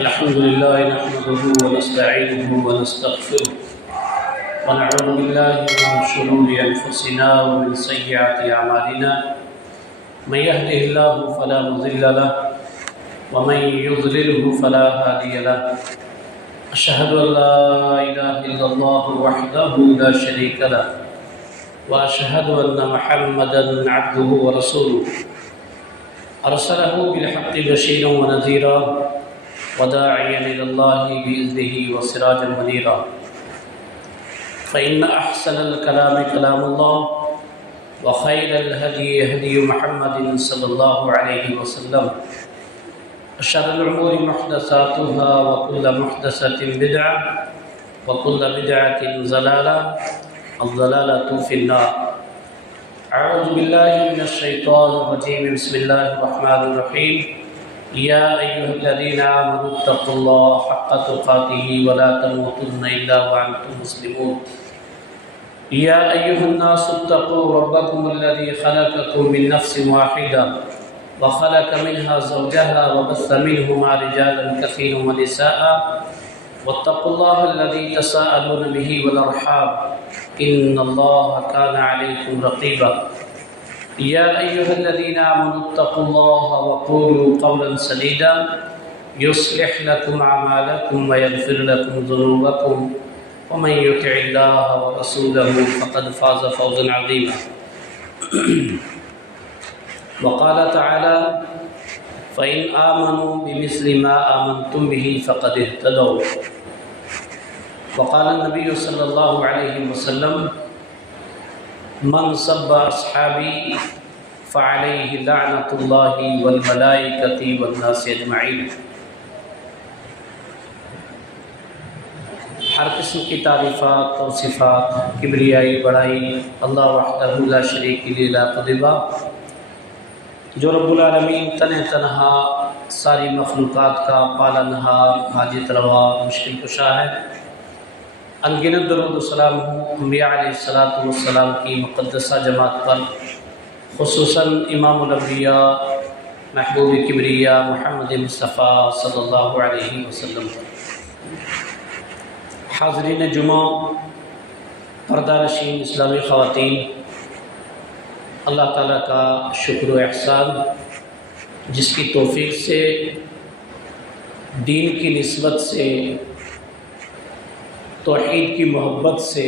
الحمد لله نحمده ونستعينه ونستغفره ونعوذ بالله من شرور أنفسنا ومن سيئات أعمالنا من يهده الله فلا مضل له ومن يضلله فلا هادي له أشهد أن لا إله إلا الله وحده لا شريك له وأشهد أن محمدا عبده ورسوله أرسله بالحق بشيرا ونذيرا وداعيا إلى الله بإذنه وسراجا منيرا فإن أحسن الكلام كلام الله وخير الهدي هدي محمد صلى الله عليه وسلم وشر الأمور محدثاتها وكل محدثة بدعة وكل بدعة ضلالة الضلالة في النار. أعوذ بالله من الشيطان الرجيم. بسم الله الرحمن الرحيم. يا أيها الذين آمنوا اتقوا الله حق تقاته ولا تموتن إلا وأنتم مسلمون. يا أيها الناس اتقوا ربكم الذي خلقكم من نفس واحدة وخلق منها زوجها وبث منهما رجالا كثيرا ونساء واتقوا الله الذي تساءلون به والأرحام إن الله كان عليكم رقيبا. يا أيها الذين آمنوا اتقوا الله وقولوا قولا سديدا يصلح لكم أعمالكم ويغفر لكم ذنوبكم ومن يطع الله ورسوله فقد فاز فوزا عظيما. وقال تعالى فإن آمنوا بمثل ما آمنتم به فقد اهتدوا. وقال النبي صلى الله عليه وسلم من سب أصحابي فعليه لعنة الله والملائكة والناس أجمعين. ہر قسم کی تعریفات اور صفات کبریائی بڑائی اللہ وحدہ لا شریک له لا قدبہ، جو رب العالمین تنہا ساری مخلوقات کا پالنہار حاجت روا مشکل کشا ہے. انگنت درود و سلام ہوں انبیاء علیہ السلام کی مقدسہ جماعت پر، خصوصاً امام الانبیاء محبوب کبریہ محمد مصطفیٰ صلی اللہ علیہ وسلم پر. حاضرین جمعہ، پردہ نشین اسلامی خواتین، اللہ تعالیٰ کا شکر و احسان جس کی توفیق سے دین کی نسبت سے توحید کی محبت سے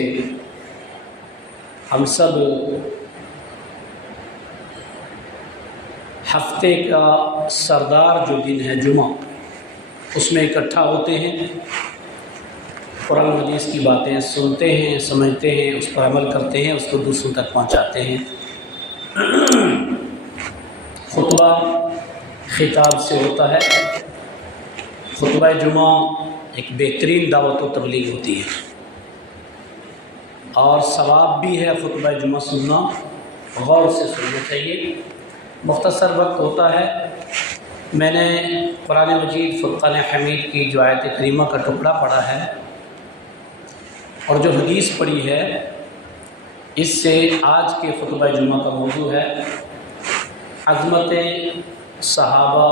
ہم سب ہفتے کا سردار جو دن ہے جمعہ، اس میں اکٹھا ہوتے ہیں، قرآن حدیث کی باتیں سنتے ہیں، سمجھتے ہیں، اس پر عمل کرتے ہیں، اس کو دوسروں تک پہنچاتے ہیں. خطبہ خطاب سے ہوتا ہے. خطبہ جمعہ ایک بہترین دعوت و تبلیغ ہوتی ہے اور ثواب بھی ہے خطبہ جمعہ سننا، غور سے سننا چاہیے. مختصر وقت ہوتا ہے. میں نے قرآن مجید فرقان حمید کی جو آیت کریمہ کا ٹکڑا پڑھا ہے اور جو حدیث پڑھی ہے، اس سے آج کے خطبہ جمعہ کا موضوع ہے عظمت صحابہ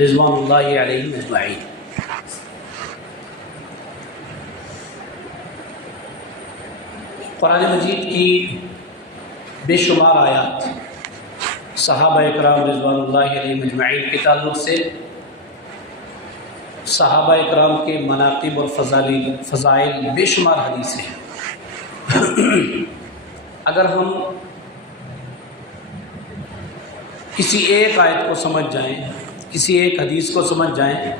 رضوان اللہ علیہم اجمعین. قرآن مجید کی بے شمار آیات صحابہ اکرام رضوان اللہ علیہم اجمعین کے تعلق سے، صحابہ اکرام کے مناقب اور فضائل بے شمار حدیثیں ہیں. اگر ہم کسی ایک آیت کو سمجھ جائیں، کسی ایک حدیث کو سمجھ جائیں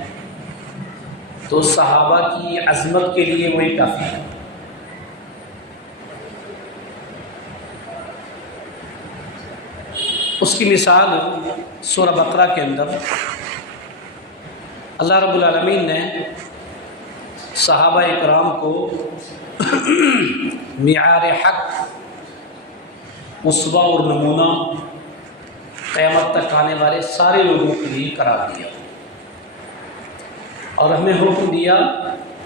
تو صحابہ کی عظمت کے لیے وہی کافی ہے. اس کی مثال سورہ بقرہ کے اندر اللہ رب العالمین نے صحابہ اکرام کو معیار حق، اسوہ اور نمونہ قیامت تک آنے والے سارے لوگوں کے لیے قرار دیا اور ہمیں حکم دیا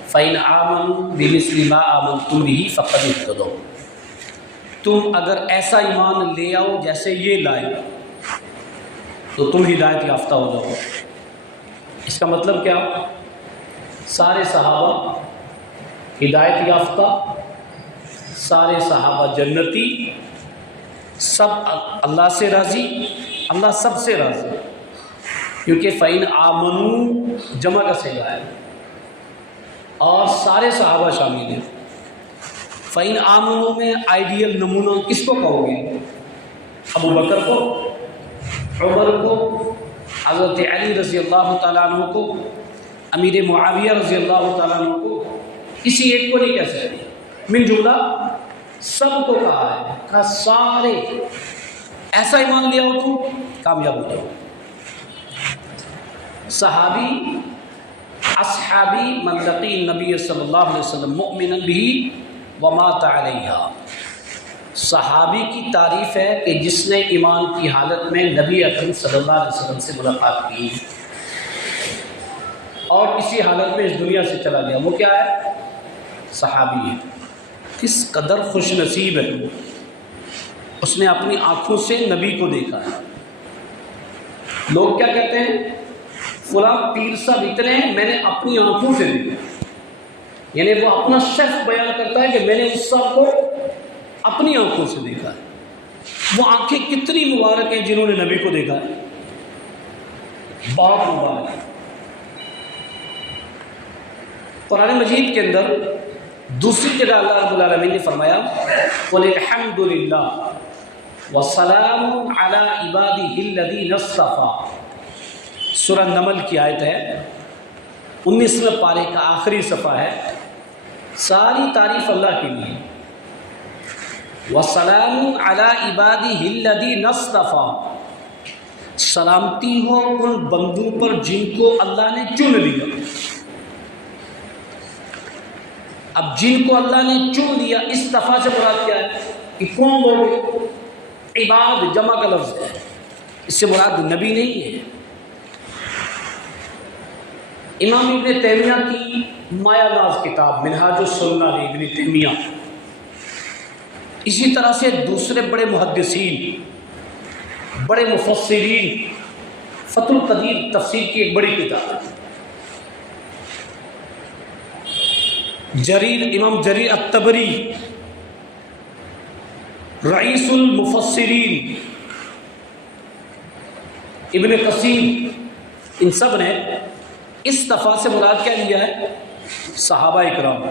فَإِنْ آمَنُوا بِمِثْلِ مَا آمَنْتُمْ بِهِ فَقَدِ اهْتَدَوْا. تم اگر ایسا ایمان لے آؤ جیسے یہ لائے تو تم ہدایت یافتہ ہو جاؤ. اس کا مطلب کیا؟ سارے صحابہ ہدایت یافتہ، سارے صحابہ جنتی، سب اللہ سے راضی، اللہ سب سے راضی، کیونکہ فَإِنْ آمَنُوا جمع کا صیغہ ہے اور سارے صحابہ شامل ہیں۔ فَإِنْ آمَنُوا میں آئیڈیل نمونہ کس کو کہو گے؟ ابو بکر کو، عمر کو، حضرت علی رضی اللہ تعالیٰ عنہ کو، امیر معاویہ رضی اللہ تعالیٰ عنہ کو، کسی ایک کو نہیں کہہ سکتے، من جملہ سب کو کہا ہے، کہا سارے ایسا ایمان لیا ہو تو کامیاب ہو جاؤ۔ صحابی اصحابی من لقی النبی صلی اللہ علیہ وسلم مؤمنا بہ ومات علیہا، صحابی کی تعریف ہے کہ جس نے ایمان کی حالت میں نبی اکرم صلی اللہ علیہ وسلم سے ملاقات کی اور اسی حالت میں اس دنیا سے چلا گیا، وہ کیا ہے؟ صحابی ہے۔ کس قدر خوش نصیب ہے، اس نے اپنی آنکھوں سے نبی کو دیکھا ہے۔ لوگ کیا کہتے ہیں؟ فلاں پیر صاحب اتنے ہیں، میں نے اپنی آنکھوں سے دیکھا، یعنی وہ اپنا شخص بیان کرتا ہے کہ میں نے اس صاحب کو اپنی آنکھوں سے دیکھا ہے۔ وہ آنکھیں کتنی مبارک ہیں جنہوں نے نبی کو دیکھا ہے، بہت مبارک ہے۔ قرآن مجید کے اندر دوسری جگہ اللہ رب العالمین نے فرمایا قُلِ الْحَمْدُ لِلَّهِ وَسَلَامٌ عَلَىٰ عِبَادِهِ الَّذِينَ اصْطَفَىٰ، سورہ نمل کی آیت ہے، 19ویں پارے کا آخری صفحہ ہے۔ ساری تعریف اللہ کے لیے، وَسَلَامٌ عَلَىٰ عِبَادِهِ الَّذِينَ اصْطَفَىٰ، سلامتی ہو ان بندوں پر جن کو اللہ نے چن لیا۔ اب جن کو اللہ نے چن لیا، اصطفیٰ سے مراد کیا ہے؟ کہ کون لوگ؟ عباد جمع کا لفظ ہے، اس سے مراد نبی نہیں ہے۔ امام ابن تیمیہ کی مایہ ناز کتاب منہاج السنہ ابن تیمیہ، اسی طرح سے دوسرے بڑے محدثین، بڑے مفسرین، فتح القدیر تفسیر کی ایک بڑی کتاب ہے۔ امام جریر الطبری، رئیس المفسرین، ابن کثیر، ان سب نے اصطفیٰ سے مراد کیا لیا ہے؟ صحابہ اکرام۔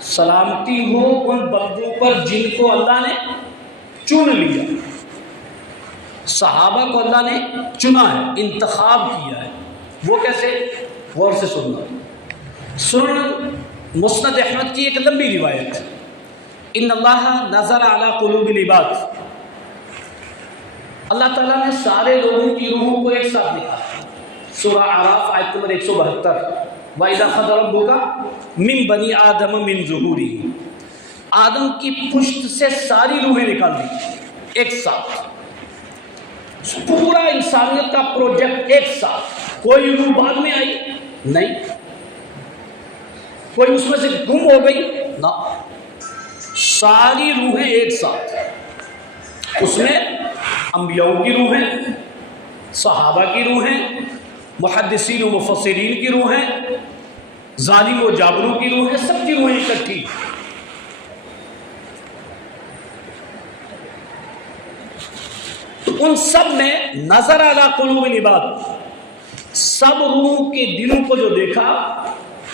سلامتی ہو ان بندوں پر جن کو اللہ نے چن لیا۔ صحابہ کو اللہ نے چنا ہے، انتخاب کیا ہے۔ وہ کیسے؟ غور سے سننا۔ سنن مسند احمد کی ایک لمبی روایت، ان اللہ نظر علی قلوب العباد، اللہ تعالیٰ نے سارے لوگوں کی روحوں کو ایک ساتھ دیکھا۔ سورہ اعراف آیت نمبر 172، وَإِذَا أَخَذَ رَبُّكَ مِن بَنِي آدَمَ مِن ظُهُورِهِمْ، آدم کی پشت سے ساری روحیں نکال دی ایک ساتھ، پورا انسانیت کا پروجیکٹ ایک ساتھ، کوئی روح بعد میں آئی نہیں، کوئی اس میں سے گم ہو گئی نہ، ساری روحیں ایک ساتھ۔ اس میں انبیاء کی روحیں، صحابہ کی روحیں، محدثین و مفسرین کی روحیں، ظالم و جابروں کی روحیں، سب کی روحیں اکٹھی۔ تو ان سب میں نظر علی قلوب العباد، سب روحوں کے دلوں کو جو دیکھا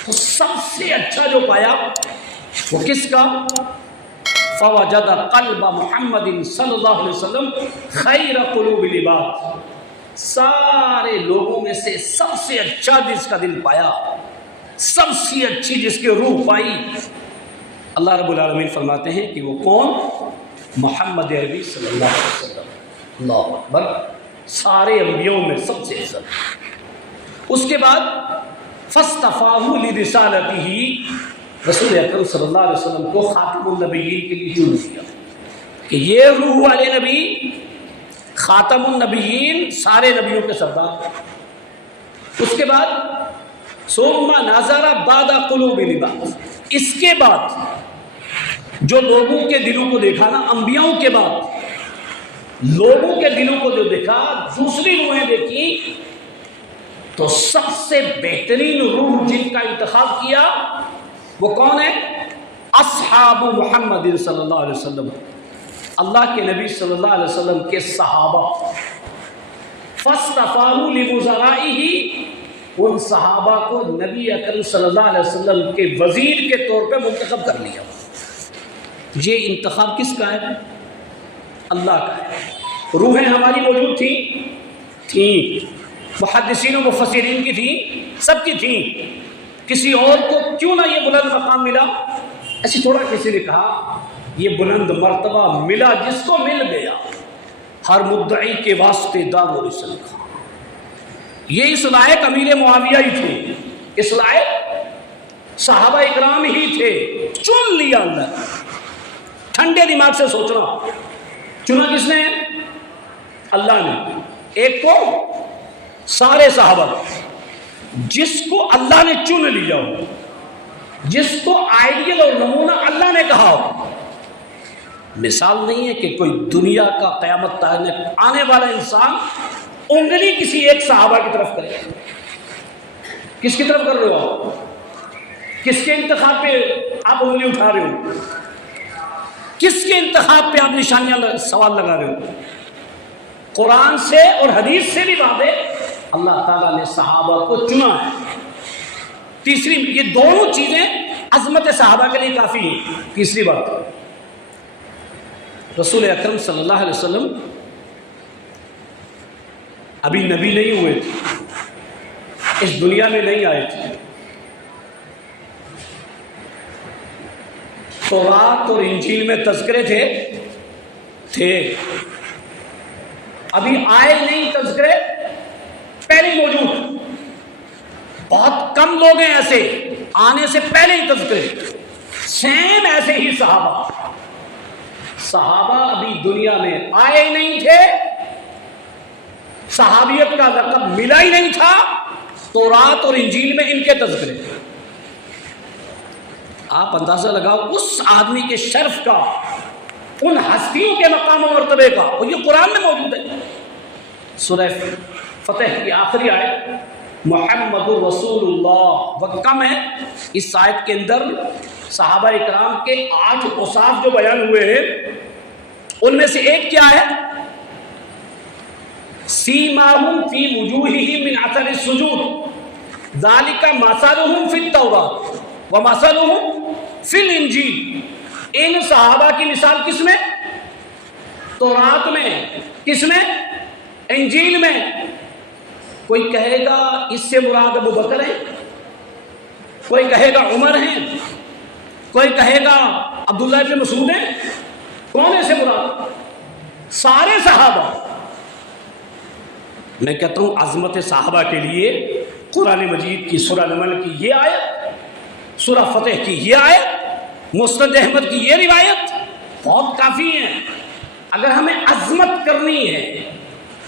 تو سب سے اچھا جو پایا وہ کس کا؟ فوجد قلب محمد صلی اللہ علیہ وسلم خیر قلوب العباد، سارے لوگوں میں سے سب سے اچھا جس کا دل پایا، سب سے اچھی جس کی روح پائی، اللہ رب العالمین فرماتے ہیں کہ وہ کون؟ محمد عربی صلی اللہ علیہ وسلم۔ اللہ اکبر، سارے انبیاء میں سب سے عزت۔ اس کے بعد فاصطفاہ لرسالتہ، رسول اکرم صلی اللہ علیہ وسلم کو خاتم النبیین کے لیے چن لیا کہ یہ روح والے نبی خاتم النبیین، سارے نبیوں کے سردار۔ اس کے بعد ثم نظر بعد قلوب العباد، اس کے بعد جو لوگوں کے دلوں کو دیکھا نا، انبیاءوں کے بعد لوگوں کے دلوں کو جو دیکھا، دوسری روحیں دیکھی تو سب سے بہترین روح جن کا انتخاب کیا وہ کون ہے؟ اصحاب محمد صلی اللہ علیہ وسلم، اللہ کے نبی صلی اللہ علیہ وسلم کے صحابہ۔ فاصطفاہ لوزرائہ، ان صحابہ کو نبی اکرم صلی اللہ علیہ وسلم کے وزیر کے طور پہ منتخب کر لیا۔ یہ انتخاب کس کا ہے؟ اللہ کا ہے۔ روحیں ہماری موجود تھیں، محدثین و مفسرین کی تھیں، سب کی تھیں، کسی اور کو کیوں نہ یہ بلند مقام ملا؟ ایسی تھوڑا کسی نے کہا یہ بلند مرتبہ ملا جس کو مل گیا، ہر مدعی کے واسطے دام و رسل کا۔ یہ اس لائق امیر معاویہ ہی تھے، اس لائق صحابہ اکرام ہی تھے، چن لیا اللہ۔ ٹھنڈے دماغ سے سوچنا، چنا کس نے؟ اللہ نے۔ ایک کو سارے صحابہ، جس کو اللہ نے چن لیا ہو، جس کو آئیڈیل اور نمونہ اللہ نے کہا ہو۔ مثال نہیں ہے کہ کوئی دنیا کا قیامت تک آنے والا انسان انگلی کسی ایک صحابہ کی طرف کرے۔ کس کی طرف کر رہے ہو آپ؟ کس کے انتخاب پہ آپ انگلی اٹھا رہے ہو؟ کس کے انتخاب پہ آپ نشانیاں سوال لگا رہے ہو؟ قرآن سے اور حدیث سے بھی واضح اللہ تعالیٰ نے صحابہ کو چنا ہے۔ تیسری، یہ دونوں چیزیں عظمت صحابہ کے لیے کافی ہیں۔ تیسری بات، رسول اکرم صلی اللہ علیہ وسلم ابھی نبی نہیں ہوئے تھے، اس دنیا میں نہیں آئے تھے۔ تورات اور انجیل میں تذکرے تھے، ابھی آئے نہیں تذکرے، پہلے موجود۔ بہت کم لوگ ہیں ایسے آنے سے پہلے ہی تذکرے۔ سیم ایسے ہی صحابہ ابھی دنیا میں آئے نہیں تھے، صحابیت کا لقب ملا ہی نہیں تھا، تورات اور انجیل میں ان کے تذکرے۔ آپ اندازہ لگاؤ اس آدمی کے شرف کا، ان ہستیوں کے مقام و مرتبے کا، اور یہ قرآن میں موجود ہے۔ سورہ فتح کی آخری آیت محمد الرسول اللہ، وقت کم ہے، اس آیت کے اندر صحابہ اکرام کے 8 اوصاف جو بیان ہوئے ہیں، ان میں سے ایک کیا ہے؟ سیماہم فی وجوہہم من اثر السجود ذالک مثلہم فی التوراۃ ومثلہم فی الانجیل۔ ان صحابہ کی مثال کس میں؟ تورات میں۔ کس میں؟ انجیل میں۔ کوئی کہے گا اس سے مراد ابو بکر ہے، کوئی کہے گا عمر ہیں، کوئی کہے گا عبداللہ ابن مسعود ہیں، کون ہے سے مراد؟ سارے صحابہ۔ میں کہتا ہوں عظمت صحابہ کے لیے قرآن مجید کی سورہ نمل کی یہ آیت، سورہ فتح کی یہ آیت، مسند احمد کی یہ روایت بہت کافی ہیں۔ اگر ہمیں عظمت کرنی ہے،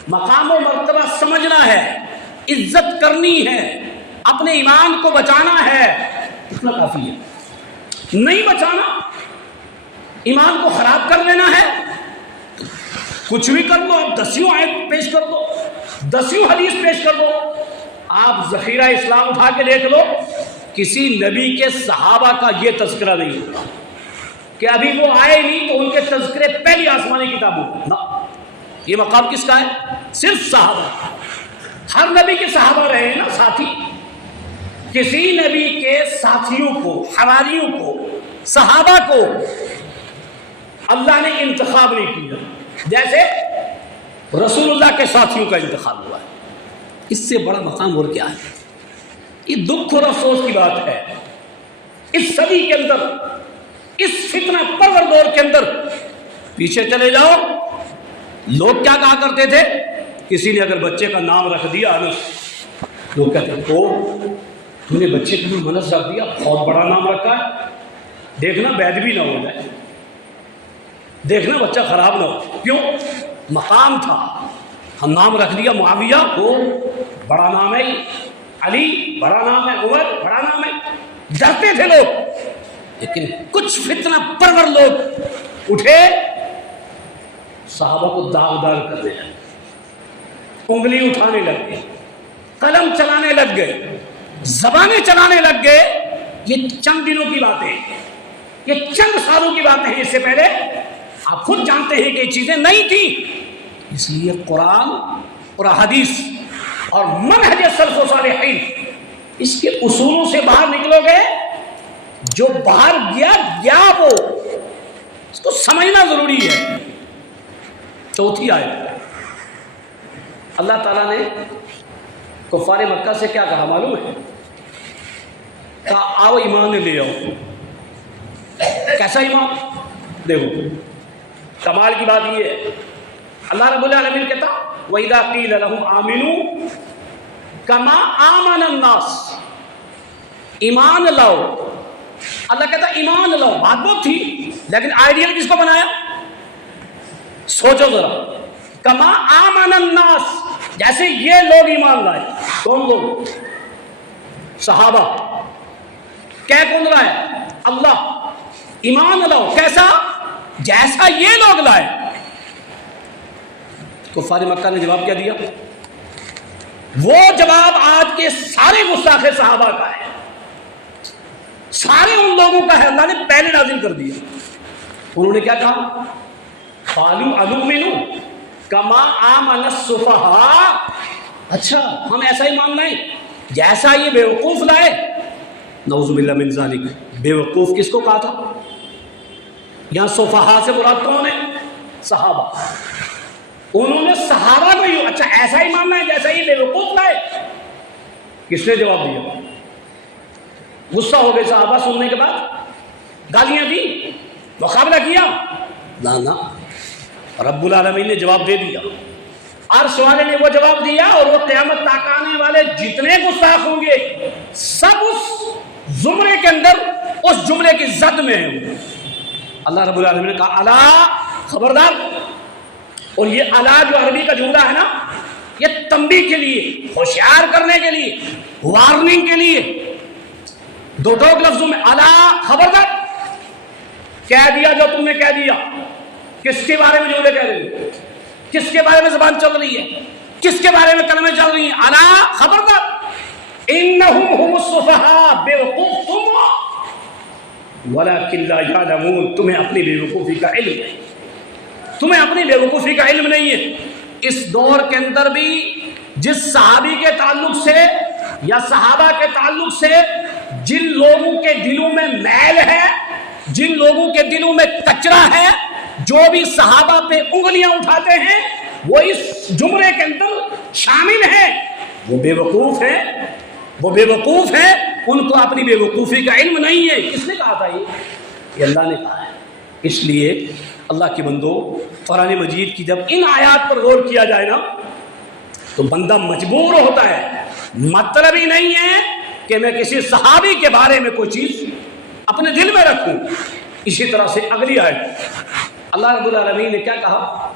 مقام و مرتبہ سمجھنا ہے، عزت کرنی ہے، اپنے ایمان کو بچانا ہے، اتنا کافی ہے۔ نہیں بچانا، ایمان کو خراب کر لینا ہے، کچھ بھی کر دو، 10 آیت پیش کر دو، 10 حدیث پیش کر دو، آپ ذخیرہ اسلام اٹھا کے دیکھ لو، کسی نبی کے صحابہ کا یہ تذکرہ نہیں ہوتا کہ ابھی وہ آئے نہیں تو ان کے تذکرے پہلی آسمانی کتابوں نہ۔ یہ مقام کس کا ہے؟ صرف صحابہ۔ ہر نبی کے صحابہ رہے ہیں نا ساتھی، کسی نبی کے ساتھیوں کو، حواریوں کو، صحابہ کو اللہ نے انتخاب نہیں کیا، جیسے رسول اللہ کے ساتھیوں کا انتخاب ہوا ہے۔ اس سے بڑا مقام اور کیا ہے؟ یہ دکھ اور افسوس کی بات ہے۔ اس صدی کے اندر، اس فتنہ پرور دور کے اندر پیچھے چلے جاؤ، لوگ کیا کہا کرتے تھے؟ کسی نے اگر بچے کا نام رکھ دیا نا، لوگ کہتے ہیں تو نے بچے کا نام منس رکھ دیا، بہت بڑا نام رکھا ہے، دیکھنا بید بھی نہ ہو جائے، دیکھنا بچہ خراب نہ ہو۔ کیوں؟ مقام تھا، ہم نام رکھ دیا معاویہ، وہ بڑا نام ہے، علی بڑا نام ہے، عمر بڑا نام ہے، ڈرتے تھے لوگ۔ لیکن کچھ فتنہ پرور لوگ اٹھے، صحابہ کو داغدار کرنے لگے، انگلی اٹھانے لگے، قلم چلانے لگ گئے، زبانیں چلانے لگ گئے، یہ چند دنوں کی باتیں ہیں، یہ چند سالوں کی باتیں ہیں، اس سے پہلے آپ خود جانتے ہیں کہ یہ چیزیں نہیں تھیں۔ اس لیے قرآن اور حدیث اور منہج سلف و صالحین، اس کے اصولوں سے باہر نکلو گے، جو باہر گیا وہ اس کو سمجھنا ضروری ہے۔ چوتھی آیت، اللہ تعالیٰ نے کفار مکہ سے کیا کہا معلوم ہے؟ کہا آؤ ایمان لے آؤ۔ کیسا ایمان؟ دیکھو کمال کی بات یہ ہے، اللہ رب العالمین کہتا وَإِذَا قِيلَ لَهُمْ آمِنُوا كَمَا آمَنَ النَّاسُ، ایمان لاؤ۔ اللہ کہتا ایمان لاؤ، بات بہت تھی، لیکن آئیڈیل کس کو بنایا؟ سوچو ذرا، کما آمن الناس، جیسے یہ لوگ ایمان لائے۔ کون لوگ؟ صحابہ۔ کیا کون لائے؟ اللہ۔ ایمان لاؤ کیسا؟ جیسا یہ لوگ لائے۔ کفار مکہ نے جواب کیا دیا؟ وہ جواب آج کے سارے گستاخ صحابہ کا ہے، سارے ان لوگوں کا ہے، اللہ نے پہلے نازل کر دیا۔ انہوں نے کیا کہا؟ قالوا انؤمن کما آمن السفہاء، اچھا ہم ایسا ہی مان لائیں جیسا یہ بیوقوف لائے۔ نعوذ باللہ من ذالک، بیوقوف کس کو کہا تھا؟ یہاں سفہاء سے مراد کون ہے؟ صحابہ۔ انہوں نے صحابہ کو ہی اچھا ایسا ہی ماننا ہے جیسا یہ بیوقوف لائے۔ کس نے جواب دیا؟ غصہ ہو گئے صحابہ سننے کے بعد، گالیاں دی، مقابلہ کیا؟ نہ، رب العالمین نے جواب دے دیا، عرش والے نے وہ جواب دیا، اور وہ قیامت تک آنے والے جتنے گستاخ ہوں گے سب اس زمرے کے اندر اس جملے کی زد میں ہیں۔ اللہ رب العالمین نے کہا الا، خبردار۔ اور یہ الا جو عربی کا جملہ ہے نا، یہ تنبیہ کے لیے، ہوشیار کرنے کے لیے، وارننگ کے لیے، دو لفظوں میں الا، خبردار، کہہ دیا جو تم نے کہہ دیا۔ کس کے بارے میں جملے کہہ رہے ہیں؟ کس کے بارے میں زبان چل رہی ہے؟ کس کے بارے میں کلمیں چل رہی ہیں؟ الا، خبردار، انہم هم السفہاء، بیوقوف تم ہو، ولکن لا یعلمون، تمہیں اپنی بیوقوفی کا علم نہیں، تمہیں اپنی بیوقوفی کا علم نہیں ہے۔ اس دور کے اندر بھی جس صحابی کے تعلق سے یا صحابہ کے تعلق سے جن لوگوں کے دلوں میں میل ہے، جن لوگوں کے دلوں میں کچرا ہے، جو بھی صحابہ پہ انگلیاں اٹھاتے ہیں، وہ اس جملے کے اندر شامل ہیں، وہ بے وقوف ہیں، وہ بے وقوف ہیں، ان کو اپنی بے وقوفی کا علم نہیں ہے۔ کس نے کہا تھا یہ اللہ نے کہا ہے۔ اس لیے اللہ کے بندو، قرآن مجید کی جب ان آیات پر غور کیا جائے نا تو بندہ مجبور ہوتا ہے، مطلب ہی نہیں ہے کہ میں کسی صحابی کے بارے میں کوئی چیز اپنے دل میں رکھوں۔ اسی طرح سے اگلی آیت اللہ رب العالمین نے کیا کہا؟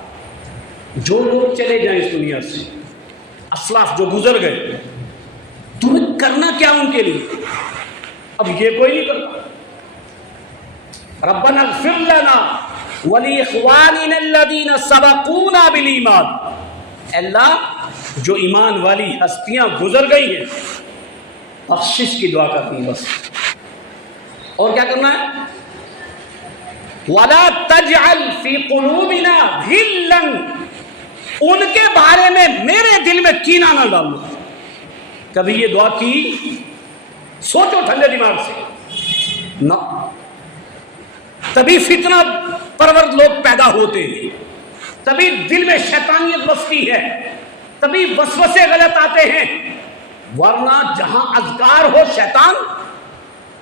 جو لوگ چلے جائیں اس دنیا سے، اسلاف جو گزر گئے، تمہیں کرنا کیا ان کے لیے؟ اب یہ کوئی نہیں کرتا۔ ربنا اغفر لنا ولاخواننا الذین سبقونا بالایمان، اللہ جو ایمان والی ہستیاں گزر گئی ہیں بخشش کی دعا کرتی ہیں بس۔ اور کیا کرنا ہے؟ وَلَا تَجْعَلْ فِي قُلُوبِنَا غِلًّا، ان کے بارے میں میرے دل میں کینہ نہ ڈالو۔ کبھی یہ دعا کی؟ سوچو ٹھنڈے دماغ سے، نہ۔ تبھی فتنہ پرورد لوگ پیدا ہوتے ہیں، تبھی دل میں شیطانیت بستی ہے، تبھی وسوسے غلط آتے ہیں، ورنہ جہاں اذکار ہو شیطان،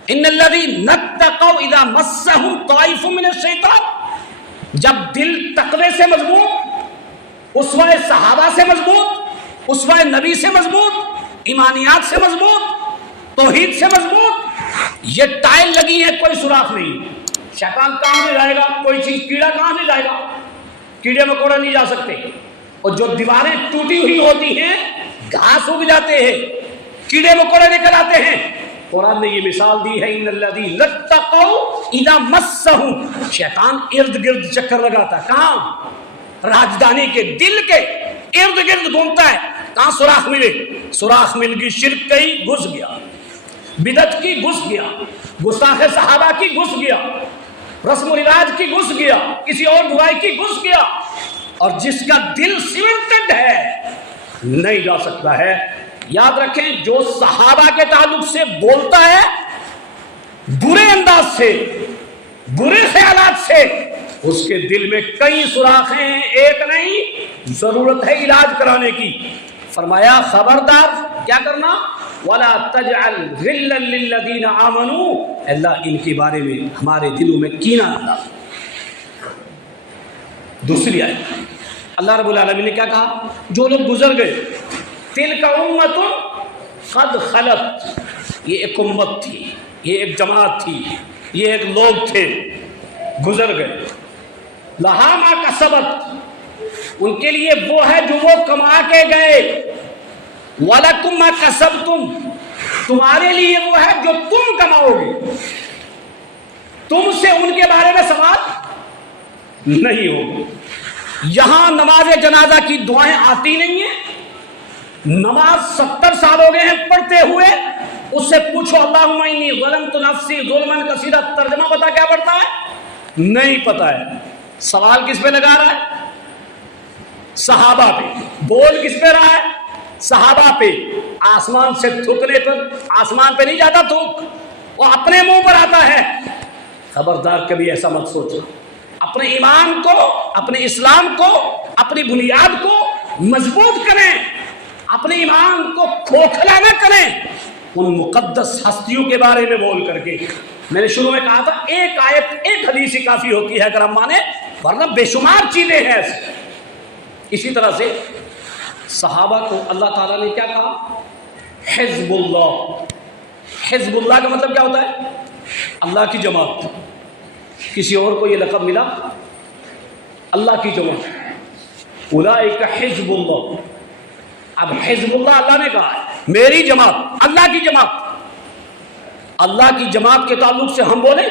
ان الذین اتقوا اذا مسهم طائف من الشیطان، جب دل تقوی سے مضبوط، اسوہ صحابہ سے مضبوط، اسوہ نبی سے مضبوط، ایمانیات سے مضبوط، توحید سے مضبوط، یہ ٹائل لگی ہے کوئی سوراخ نہیں، شیطان کہاں سے جائے گا؟ کوئی چیز، کیڑا کہاں سے جائے گا؟ کیڑے مکوڑے نہیں جا سکتے۔ اور جو دیواریں ٹوٹی ہوئی ہوتی ہیں، گھاس اگ جاتے ہیں، کیڑے مکوڑے نکل آتے ہیں۔ قرآن نے یہ مثال دی ہے، ان الذین اتقوا اذا مسهم، شیطان ارد گرد چکر لگاتا ہے، کہاں؟ راجدانی کے دل کے ارد گرد گھومتا ہے، کہاں سوراخ ملے؟ سوراخ مل گئی، شرک کی گھس گیا، بدعت کی گھس گیا، گستاخ صحابہ کی گھس گیا، رسم و رواج کی گھس گیا، کسی اور برائی کی گھس گیا، اور جس کا دل سیمنٹڈ ہے نہیں جا سکتا ہے۔ یاد رکھیں، جو صحابہ کے تعلق سے بولتا ہے برے انداز سے، برے خیالات سے، اس کے دل میں کئی سوراخیں ہیں، ایک نہیں، ضرورت ہے علاج کرانے کی۔ فرمایا خبردار کیا کرنا، وَلَا تَجْعَلْ غِلًّا لِلَّذِينَ آمَنُوا، اللہ ان کے بارے میں ہمارے دلوں میں کینہ نہ ڈال۔ دوسری آیت اللہ رب العالمین نے کیا کہا؟ جو لوگ گزر گئے، تِلْكَ أُمَّةٌ قَدْ خَلَتْ، یہ ایک امت تھی، یہ ایک جماعت تھی، یہ ایک لوگ تھے، گزر گئے، لَهَا مَا كَسَبَتْ، ان کے لیے وہ ہے جو وہ کما کے گئے، وَلَكُمْ مَا كَسَبْتُمْ، تمہارے لیے وہ ہے جو تم کماؤ گے، تم سے ان کے بارے میں سوال نہیں ہوگا۔ یہاں نماز جنازہ کی دعائیں آتی نہیں ہیں، نماز 70 سال ہو گئے ہیں پڑھتے ہوئے، اس سے پوچھو اللہم انی ظلمت نفسی ظلما کثیرا، ترجمہ پتا کیا پڑھتا ہے؟ نہیں پتا ہے۔ سوال کس پہ لگا رہا ہے؟ صحابہ پہ۔ بول کس پہ رہا ہے؟ صحابہ پہ۔ آسمان سے تھوکنے پر، آسمان پہ نہیں جاتا تھوک، وہ اپنے منہ پر آتا ہے۔ خبردار کبھی ایسا مت سوچو، اپنے ایمان کو، اپنے اسلام کو، اپنی بنیاد کو مضبوط کریں، اپنے ایمان کو کھوکھلا نہ کریں ان مقدس ہستیوں کے بارے میں بول کر کے۔ میں نے شروع میں کہا تھا ایک آیت، ایک حدیث ہی کافی ہوتی ہے اگر ہم مانے، ورنہ بے شمار چیزیں ہیں ایسے۔ اسی طرح سے صحابہ کو اللہ تعالیٰ نے کیا کہا؟ حزب اللہ۔ حزب اللہ کا مطلب کیا ہوتا ہے؟ اللہ کی جماعت۔ کسی اور کو یہ لقب ملا؟ اللہ کی جماعت، اولئک حزب اللہ۔ اب حزب اللہ اللہ نے کہا ہے، میری جماعت، اللہ کی جماعت۔ اللہ کی جماعت کے تعلق سے ہم بولیں،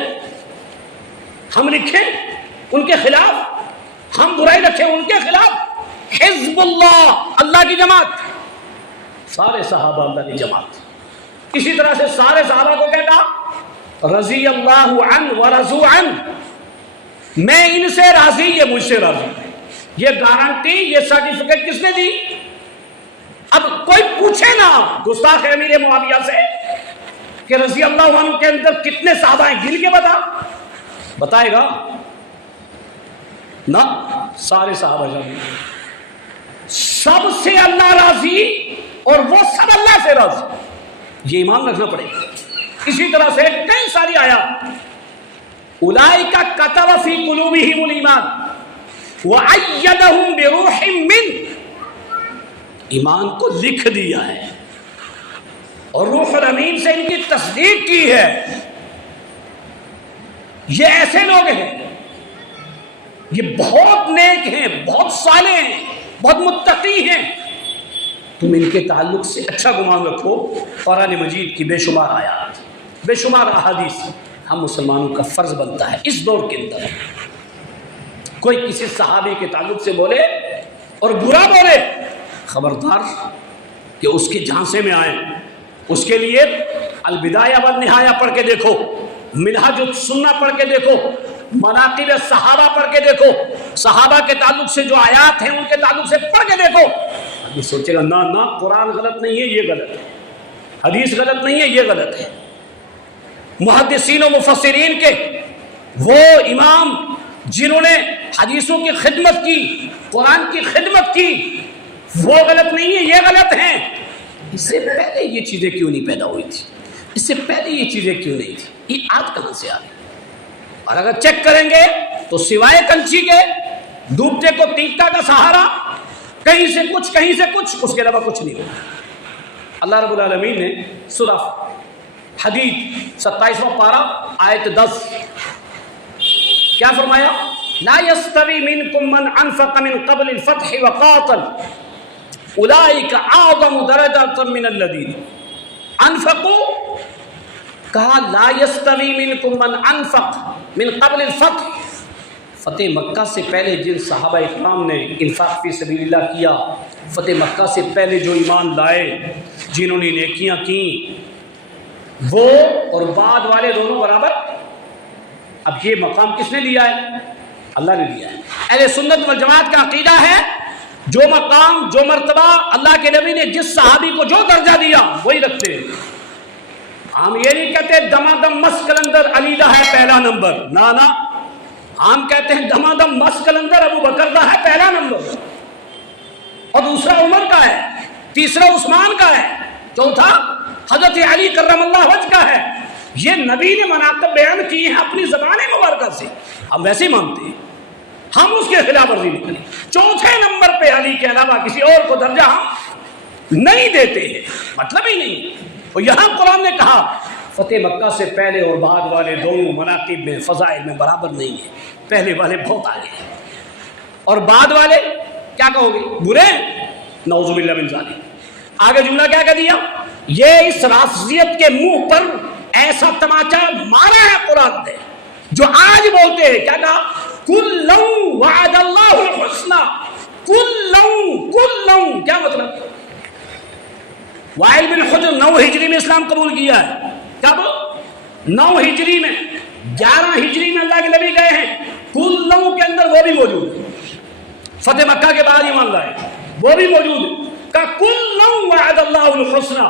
ہم لکھیں ان کے خلاف، ہم برائی رکھیں ان کے خلاف۔ حزب اللہ، اللہ کی جماعت، سارے صحابہ اللہ کی جماعت۔ اسی طرح سے سارے صحابہ کو کیا کہا؟ رضی اللہ عنہ ورضوا عنہ، میں ان سے راضی، یہ مجھ سے راضی۔ یہ گارنٹی، یہ سرٹیفکیٹ کس نے دی؟ اب کوئی پوچھے نا گستاخ امیر معاویہ سے کہ رضی اللہ عنہ کے اندر کتنے صحابہ ہیں، گن کے بتائے گا نا؟ سارے صحابہ جانیں، سب سے اللہ راضی اور وہ سب اللہ سے راضی، یہ ایمان رکھنا پڑے گا۔ اسی طرح سے کئی ساری آیات، اولئک کتب فی قلوبہم الایمان وأیدہم بروح منہ، ایمان کو لکھ دیا ہے اور روح الامین سے ان کی تصدیق کی ہے۔ یہ ایسے لوگ ہیں، یہ بہت نیک ہیں، بہت صالح ہیں، بہت متقی ہیں، تم ان کے تعلق سے اچھا گمان رکھو۔ قرآن مجید کی بے شمار آیات، بے شمار احادیث، ہم مسلمانوں کا فرض بنتا ہے اس دور کے اندر کوئی کسی صحابی کے تعلق سے بولے اور برا بولے، خبردار کہ اس کے جھانسے میں آئیں۔ اس کے لیے البدایہ والنہایہ پڑھ کے دیکھو، منہاج السنہ پڑھ کے دیکھو، مناقب صحابہ پڑھ کے دیکھو، صحابہ کے تعلق سے جو آیات ہیں ان کے تعلق سے پڑھ کے دیکھو۔ ابھی سوچے گا نہ قرآن غلط نہیں ہے، یہ غلط ہے، حدیث غلط نہیں ہے، یہ غلط ہے۔ محدثین و مفسرین کے وہ امام جنہوں نے حدیثوں کی خدمت کی، قرآن کی خدمت کی، وہ غلط نہیں ہے، یہ غلط ہیں۔ اس سے پہلے یہ چیزیں کیوں نہیں پیدا ہوئی تھی؟ اس سے پہلے یہ چیزیں کیوں نہیں تھی؟ یہ آج کہاں سے آ گئی؟ اور اگر چیک کریں گے تو سوائے کنچی کے، ڈوبتے کو تیکتا کا سہارا، کہیں سے کچھ کہیں سے کچھ، اس کے علاوہ کچھ نہیں ہوگا۔ اللہ رب العالمین نے سورہ حدید 27واں پارہ آیت 10 کیا فرمایا؟ لا يستوي منكم من انفق من قبل الفتح وقاتل اولئک اعظم درجات من الذین انفقوا، کہا لا يستوي منكم من انفق من قبل الفتح، فتح مکہ سے پہلے جن صحابہ اکرام نے انفاق فی سبیل اللہ کیا، فتح مکہ سے پہلے جو ایمان لائے، جنہوں نے نیکیاں کیں، وہ اور بعد والے دونوں برابر۔ اب یہ مقام کس نے لیا ہے؟ اللہ نے لیا ہے۔ اہل سنت والجماعت کا عقیدہ ہے جو مقام، جو مرتبہ اللہ کے نبی نے جس صحابی کو جو درجہ دیا وہی رکھتے ہیں۔ ہم یہ نہیں کہتے دمادم مس کلندر علی دا ہے پہلا نمبر، نہ نہ، ہم کہتے ہیں دمادم مس کلندر ابو بکر دا ہے پہلا نمبر، اور دوسرا عمر کا ہے، تیسرا عثمان کا ہے، چوتھا حضرت علی کرم اللہ وجہ کا ہے۔ یہ نبی نے مناقب بیان کیے ہیں اپنی زبان مبارکہ سے، ہم ویسے ہی مانتے ہیں، ہم اس کے خلاف ورزی نہیں کریں۔ چوتھے نمبر پہ علی کے علاوہ کسی اور کو درجہ ہم نہیں دیتے ہیں، مطلب ہی نہیں۔ اور یہاں قرآن نے کہا فتح مکہ سے پہلے اور بعد والے دونوں مناقب میں، فضائل میں برابر نہیں ہیں، پہلے والے بہت آگے ہیں اور بعد والے کیا کہو گے؟ برے، نعوذ باللہ من ذالک۔ آگے جملہ کیا کہہ دیا؟ یہ اس راسیت کے منہ پر ایسا تماچا مارا ہے قرآن نے جو آج بولتے ہیں، کیا کہا؟ کُلًّا وعد اللہ الحسنى، کُلًّا کیا مطلب؟ وائل بن حجر 9 ہجری میں اسلام قبول کیا ہے، کب؟ 9 ہجری میں، 11 ہجری میں اللہ کے نبی گئے ہیں، کُلًّا کے اندر وہ بھی موجود ہے، فتح مکہ کے بعد ایمان لائے وہ بھی موجود ہے۔ کہ کُلًّا وعد اللہ الحسنى،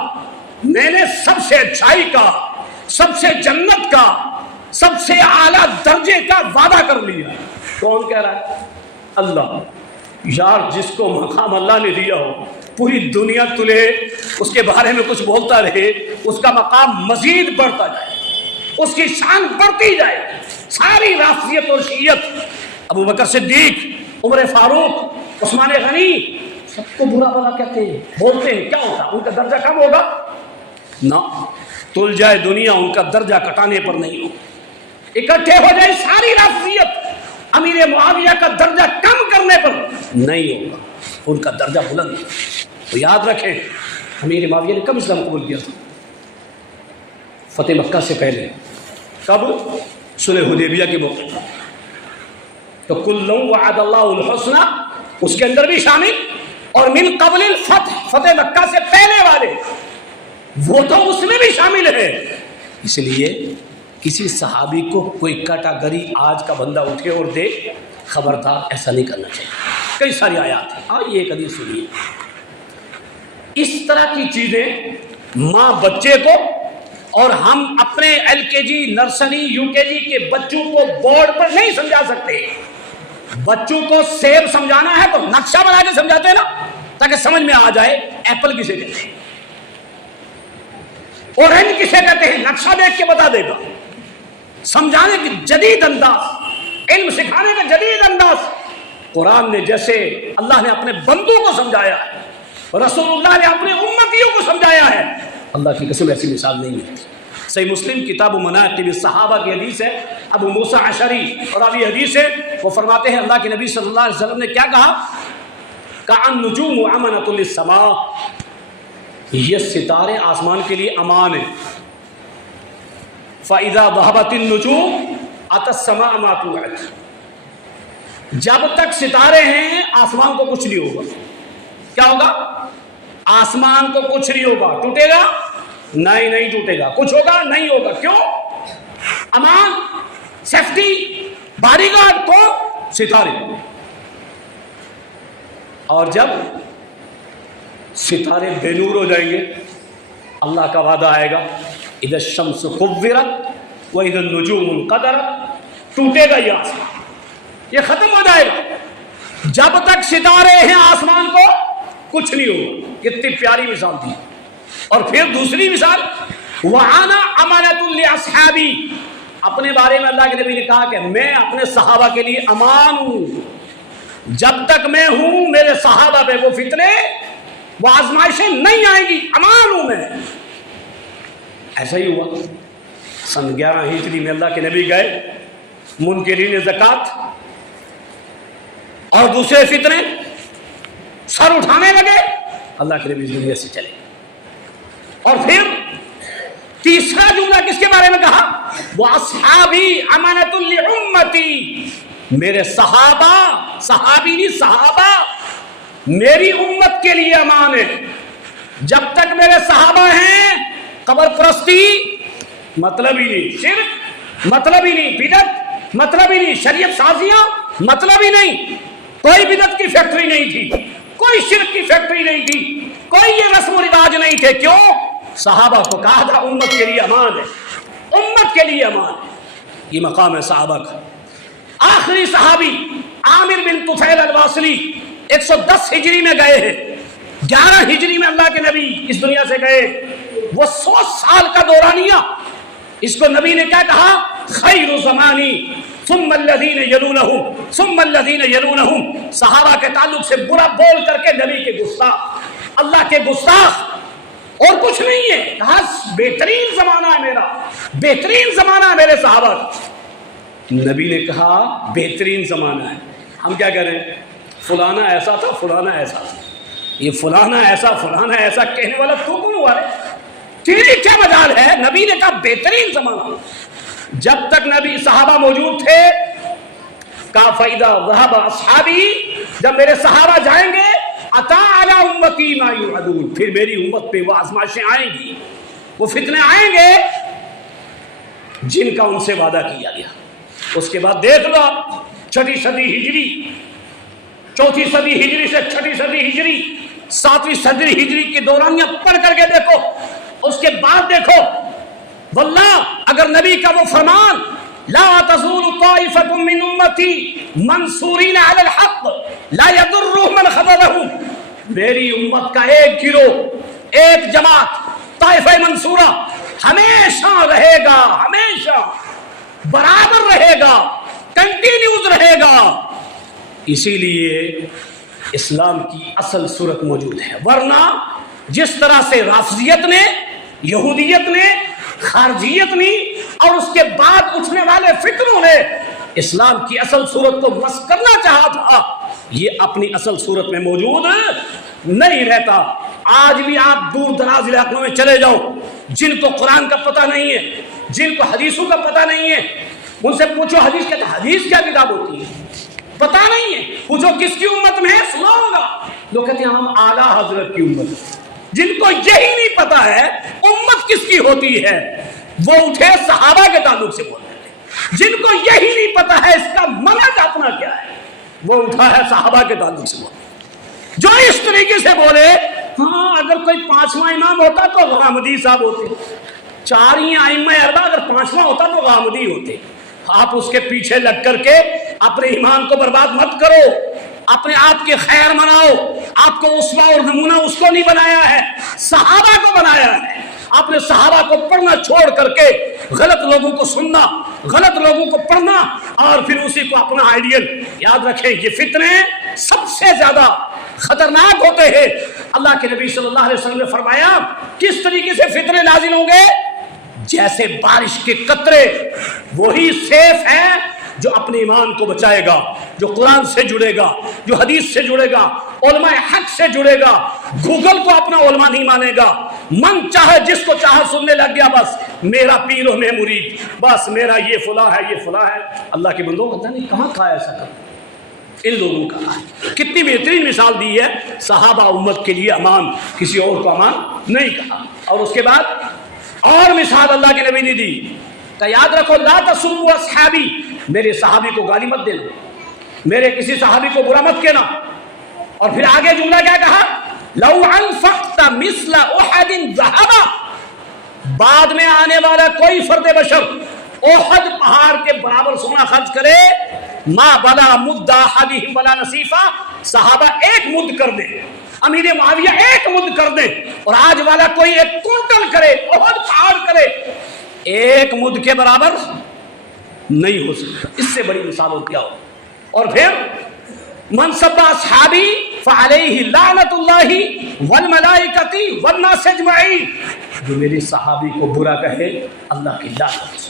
میں نے سب سے اچھائی کا، سب سے جنت کا، سب سے اعلیٰ درجے کا وعدہ کر لیا۔ کون کہہ رہا ہے؟ اللہ۔ یار جس کو مقام اللہ نے دیا ہو، پوری دنیا تلے اس کے بارے میں کچھ بولتا رہے، اس کا مقام مزید بڑھتا جائے، اس کی شان بڑھتی جائے، ساری رافضیت اور شیعت، ابو بکر صدیق، عمر فاروق، عثمان غنی، سب کو برا بھلا کہتے ہیں، بولتے ہیں، کیا ہوتا؟ ان کا درجہ کم ہوگا؟ نہ، تل جائے دنیا ان کا درجہ کٹانے پر نہیں ہوگا، اکٹھے ہو جائے ساری رافضیت امیر معاویہ کا درجہ کم کرنے پر نہیں ہوگا، ان کا درجہ بلند ہے۔ تو یاد رکھیں امیر معاویہ نے کب اسلام قبول کیا تھا؟ فتح مکہ سے پہلے۔ کب؟ صلح حدیبیہ کے موقع پر۔ تو کُلًّا وعد اللہ الحسنى اس کے اندر بھی شامل، اور من قبل الفتح، فتح مکہ سے پہلے والے وہ تو اس میں بھی شامل ہے۔ اس لیے کسی صحابی کو کوئی کیٹاگری آج کا بندہ اٹھے اور دے، خبردار ایسا نہیں کرنا چاہیے۔ کئی ساری آیات ہیں، یہ ایک حدیث سنیے۔ اس طرح کی چیزیں ماں بچے کو، اور ہم اپنے LKG نرسری UKG کے بچوں کو بورڈ پر نہیں سمجھا سکتے۔ بچوں کو سیب سمجھانا ہے تو نقشہ بنا کے سمجھاتے ہیں نا، تاکہ سمجھ میں آ جائے ایپل کسے کہتے ہیں، اورنج کسے کہتے ہیں، نقشہ دیکھ کے بتا دے گا۔ سمجھانے کی جدید انداز، علم سکھانے کا جدید انداز، قرآن نے جیسے اللہ نے اپنے بندوں کو سمجھایا ہے، رسول اللہ نے اپنے امتیوں کو سمجھایا ہے، اللہ کی قسم ایسی مثال نہیں ملتی۔ صحیح مسلم کتاب مناقب الصحابہ کی حدیث ہے، ابو موسیٰ اشعری اور ابھی حدیث ہے، وہ فرماتے ہیں اللہ کے نبی صلی اللہ علیہ وسلم نے کیا کہا؟ کَالنُّجُومُ أَمَنَةٌ لِلسَّمَاءِ، یہ ستارے آسمان کے لیے امان ہیں۔ فَإِذَا ذَهَبَتِ النُّجُومُ أَتَى السَّمَاءَ مَا تُوعَدُ، جب تک ستارے ہیں آسمان کو کچھ نہیں ہوگا۔ کیا ہوگا؟ آسمان کو کچھ نہیں ہوگا۔ ٹوٹے گا؟ نہیں ٹوٹے گا۔ کچھ ہوگا؟ نہیں ہوگا۔ کیوں؟ امان، سیفٹی، باڈی گارڈ کو ستارے۔ اور جب ستارے بے نور ہو جائیں گے، اللہ کا وعدہ آئے گا، اذا الشمس كورت واذا النجوم انقدرت، ٹوٹے گا یہ آسمان، یہ ختم ہو جائے گا۔ جب تک ستارے ہیں آسمان کو کچھ نہیں ہوگا۔ کتنی پیاری مثال دی۔ اور پھر دوسری مثال، وَأَنَا أَمَنَةٌ لِأَصْحَابِي، اپنے بارے میں اللہ کے نبی نے کہا کہ میں اپنے صحابہ کے لیے امان ہوں، جب تک میں ہوں میرے صحابہ پہ وہ فتنے، وہ آزمائشیں نہیں آئیں گی، امان ہوں میں۔ ایسا ہی ہوا۔ سن 11 ہجری میں اللہ کے نبی گئے، منکرین زکوٰۃ اور دوسرے فتنے سر اٹھانے لگے، اللہ کے نبی اس دنیا سے چلے۔ اور پھر تیسرا جملہ کس کے بارے میں کہا؟ وَأَصْحَابِي أَمَانَةٌ لِأُمَّتِي، میرے صحابی نہیں صحابہ میری امت کے لیے امان ہے. جب تک میرے صحابہ ہیں قبر پرستی مطلب ہی نہیں، شرک مطلب ہی نہیں، بدعت مطلب ہی نہیں، شریعت سازیاں مطلب ہی نہیں. کوئی بدعت کی فیکٹری نہیں تھی، کوئی شرک کی فیکٹری نہیں تھی، کوئی یہ رسم و رواج نہیں تھے. کیوں؟ صحابہ کو کہا تھا امت کے لیے امان ہے، امت کے لیے امان ہے. یہ مقام ہے صحابہ کا. آخری صحابی عامر بن طفیل الواصلی 110 ہجری میں گئے ہیں، 11 ہجری میں اللہ کے نبی اس دنیا سے گئے. وہ 100 سال کا دورانیہ، اس کو نبی نے کیا کہا؟ خیر زمانی ثم الذین یلونہم ثم الذین یلونہم. صحابہ کے تعلق سے برا بول کر کے نبی کے گستاخ، اللہ کے گستاخ، اور کچھ نہیں ہے. کہا بہترین زمانہ ہے میرا، بہترین زمانہ ہے میرے صحابہ. نبی نے کہا بہترین زمانہ ہے. ہم کیا کریں؟ فلانا ایسا تھا، فلانا ایسا تھا، یہ فلانا ایسا فلانا ایسا کہنے والا تو کون ہوا ہے؟ تیری کیا مجال ہے؟ نبی نے کہا بہترین زمانہ. جب تک نبی صحابہ موجود تھے کہا فَإِذَا ذَهَبَ أَصْحَابِي، جب میرے صحابہ جائیں گے عَطَا عَلَىٰ أُمَّتِي مَا يُوعَدُونَ، پھر میری امت پہ وہ آزمائشیں آئیں گی، وہ فتنے آئیں گے جن کا ان سے وعدہ کیا گیا. اس کے بعد دیکھ لو چھٹی صدی ہجری، چوتھی صدی ہجری سے چھٹی صدی ہجری، 7ویں صدی ہجری کے دورانیہ پڑھ کر کے دیکھو. اس کے بعد دیکھو واللہ اگر نبی کا وہ فرمان لا تزول طائفة من امتی منصورین علی الحق لا یضرهم من خذلهم، میری امت کا ایک گروہ، ایک جماعت، طائفہ منصورہ ہمیشہ رہے گا، ہمیشہ برابر رہے گا، کنٹینیوز رہے گا. اسی لیے اسلام کی اصل صورت موجود ہے. ورنہ جس طرح سے رافضیت نے، یہودیت نے، خارجیت نے اور اس کے بعد اٹھنے والے فتنوں نے اسلام کی اصل صورت کو مس کرنا چاہا تھا، یہ اپنی اصل صورت میں موجود نہیں رہتا. آج بھی آپ دور دراز علاقوں میں چلے جاؤ، جن کو قرآن کا پتہ نہیں ہے، جن کو حدیثوں کا پتہ نہیں ہے، ان سے پوچھو حدیث کیا، حدیث کیا کتاب ہوتی ہے، پتہ نہیں ہے. پوچھو کس کی امت میں ہے، سنا ہوگا. لوگ کہتے ہیں ہم اعلیٰ حضرت کی امت. جن کو یہی نہیں پتا ہے امت کس کی ہوتی ہے وہ اٹھے صحابہ کے تعلق سے بول رہے ہیں. جن کو یہی نہیں پتا ہے اس کا منہج اپنا کیا ہے وہ اٹھا ہے صحابہ کے تعلق سے بول رہے ہیں. جو اس طریقے سے بولے ہاں اگر کوئی 5واں امام ہوتا تو غامدی صاحب ہوتے، 4 ہی ائمہ اربعہ اگر 5واں ہوتا تو غامدی ہوتے. آپ اس کے پیچھے لگ کر کے اپنے ایمان کو برباد مت کرو، اپنے آپ کے خیر مناؤ. آپ کو اسوہ اور نمونہ اس کو نہیں بنایا ہے، صحابہ کو بنایا ہے. آپ نے صحابہ کو پڑھنا چھوڑ کر کے غلط لوگوں کو سننا، غلط لوگوں کو پڑھنا اور پھر اسی کو اپنا آئیڈیل. یاد رکھیں یہ فتنے سب سے زیادہ خطرناک ہوتے ہیں. اللہ کے نبی صلی اللہ علیہ وسلم نے فرمایا کس طریقے سے فتنے نازل ہوں گے؟ جیسے بارش کے قطرے. وہی سیف ہے جو اپنے ایمان کو بچائے گا، جو قرآن سے جڑے گا، جو حدیث سے جڑے گا، علماء حق سے جڑے گا. گوگل کو اپنا علماء نہیں مانے گا، من چاہے جس کو چاہے سننے لگ گیا، بس میرا پیر و میں مرید، بس میرا یہ فلاں ہے یہ فلاں ہے. اللہ کے بندوں پتہ نہیں کہاں کھایا ایسا کر ان لوگوں کا. کتنی بہترین مثال دی ہے. صحابہ امت کے لیے امان، کسی اور کو امان نہیں کہا. اور اس کے بعد اور مثال اللہ کے نبی نے دی کہ یاد رکھو لا تسبوا اصحابی، میرے صحابی کو گالی مت دینا، میرے کسی صحابی کو برا مت کہنا. اور پھر آگے جملہ کیا کہا؟ لو انفقت مثل احد ذهبا، بعد میں آنے والا کوئی فرد بشر احد پہاڑ کے برابر سونا خرچ کرے، ما بلا مد احدهم ولا نصیفا، صحابہ ایک مد کر دے، امیر معاویہ ایک مد کر دے، اور آج والا کوئی ایک کنٹل کرے، احد پہاڑ کرے، ایک مد کے برابر نہیں ہو سکتا. اس سے بڑی مثال ہو کیا ہو. اور پھر من سب اصحابی فعلیہ لعنت اللہ والملائکۃ والناس اجمعین، جو میرے صحابی کو برا کہے اللہ کی لعنت،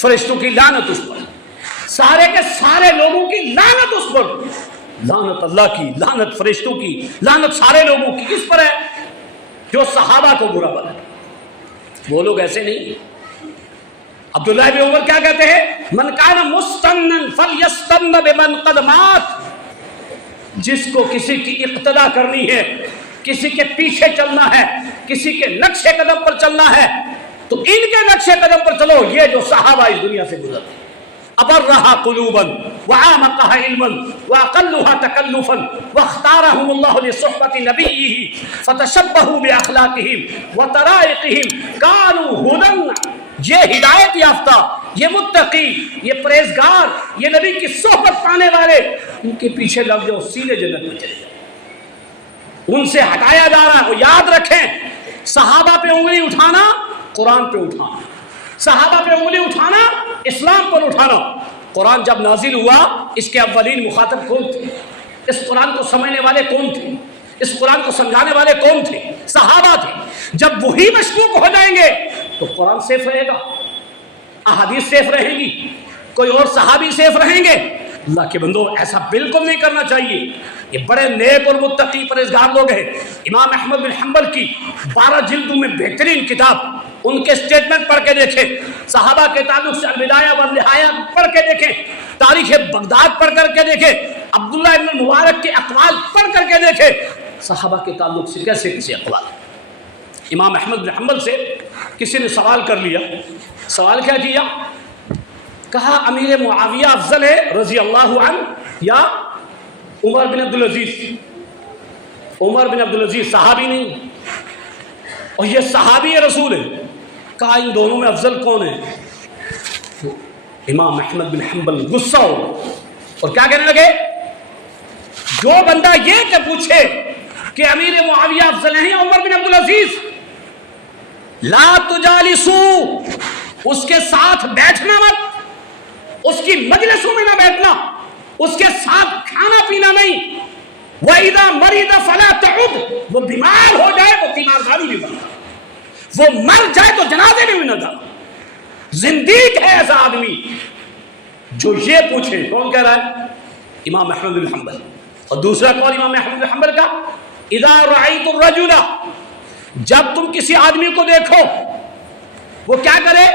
فرشتوں کی لعنت اس پر، سارے کے سارے لوگوں کی لعنت اس پر. لعنت اللہ کی، لعنت فرشتوں کی، لعنت سارے لوگوں کی کس پر ہے؟ جو صحابہ کو برا بنا. وہ لوگ ایسے نہیں. عبداللہ بن عمر کیا کہتے ہیں؟ من کان مستنن فلیستن بمن قد مات، جس کو کسی کی اقتدا کرنی ہے، کسی کے پیچھے چلنا ہے، کسی کے نقش قدم پر چلنا ہے، تو ان کے نقش قدم پر چلو، یہ جو صحابہ اس دنیا سے گزرتے ہیں۔ ابرھا قلوبا وعامقھا علما واقلھا تکلفا واختارهم اللہ لصحبۃ نبیہ فتشبہوا باخلاقہم وطرائقہم کانوا ھدی، یہ ہدایت یافتہ، یہ متقی، یہ پرہیزگار، یہ نبی کی صحبت پانے والے، ان کے پیچھے لگ جاؤ، سیدھے جنت میں چلے جاؤ۔ ان سے ہٹایا جا رہا ہے، وہ یاد رکھیں، صحابہ پہ انگلی اٹھانا قرآن پہ اٹھانا، صحابہ پہ انگلی اٹھانا اسلام پر اٹھانا۔ قرآن جب نازل ہوا اس کے اولین مخاطب کون تھے؟ اس قرآن کو سمجھنے والے کون تھے؟ اس قرآن کو سمجھانے والے کون تھے؟ صحابہ تھے۔ جب وہی مشکوک ہو جائیں گے تو قرآن سیف رہے گا، احادیث سیف رہیں گی، کوئی اور صحابی سیف رہیں گے؟ اللہ کے بندو، ایسا بالکل نہیں کرنا چاہیے۔ یہ بڑے نیک اور متقی پرہیزگار لوگ ہیں۔ امام احمد بن حنبل کی 12 جلدوں میں بہترین کتاب، ان کے سٹیٹمنٹ پڑھ کے دیکھیں، صحابہ کے تعلق سے البدایہ والنہایہ پڑھ کے دیکھیں، تاریخ بغداد پڑھ کر کے دیکھیں، عبداللہ ابن مبارک کے اقوال پڑھ کر کے دیکھیں، صحابہ کے تعلق سے کیسے کیسے اقوال۔ امام احمد بن حنبل سے کسی نے سوال کر لیا، سوال کیا کیا؟ کہا امیر معاویہ افضل ہے رضی اللہ عنہ یا عمر بن عبدالعزیز؟ عمر بن عبدالعزیز صحابی نہیں اور یہ صحابی رسول ہے، کہا ان دونوں میں افضل کون ہے؟ امام احمد بن حنبل غصہ ہو اور کیا کہنے لگے؟ جو بندہ یہ کہ پوچھے کہ امیر معاویہ افضل ہیں یا عمر بن عبدالعزیز، لا تجالسو، اس کے ساتھ بیٹھنا مت، اس کی مجلسوں میں نہ بیٹھنا، اس کے ساتھ کھانا پینا نہیں۔ وَإِذَا مَرِضَ فَلَا تَعُدْ، وہ بیمار ہو جائے تو تیمارداری بھی بنا، وہ مر جائے تو جنازے میں بھی نہ جانا۔ زندیق ہے ایسا آدمی جو یہ پوچھے۔ کون کہہ رہا ہے؟ امام احمد بن حنبل۔ اور دوسرا قول امام احمد بن حنبل کا، اِذَا رَأَيْتُ الرَّجُلَ، جب تم کسی آدمی کو دیکھو وہ کیا کرے،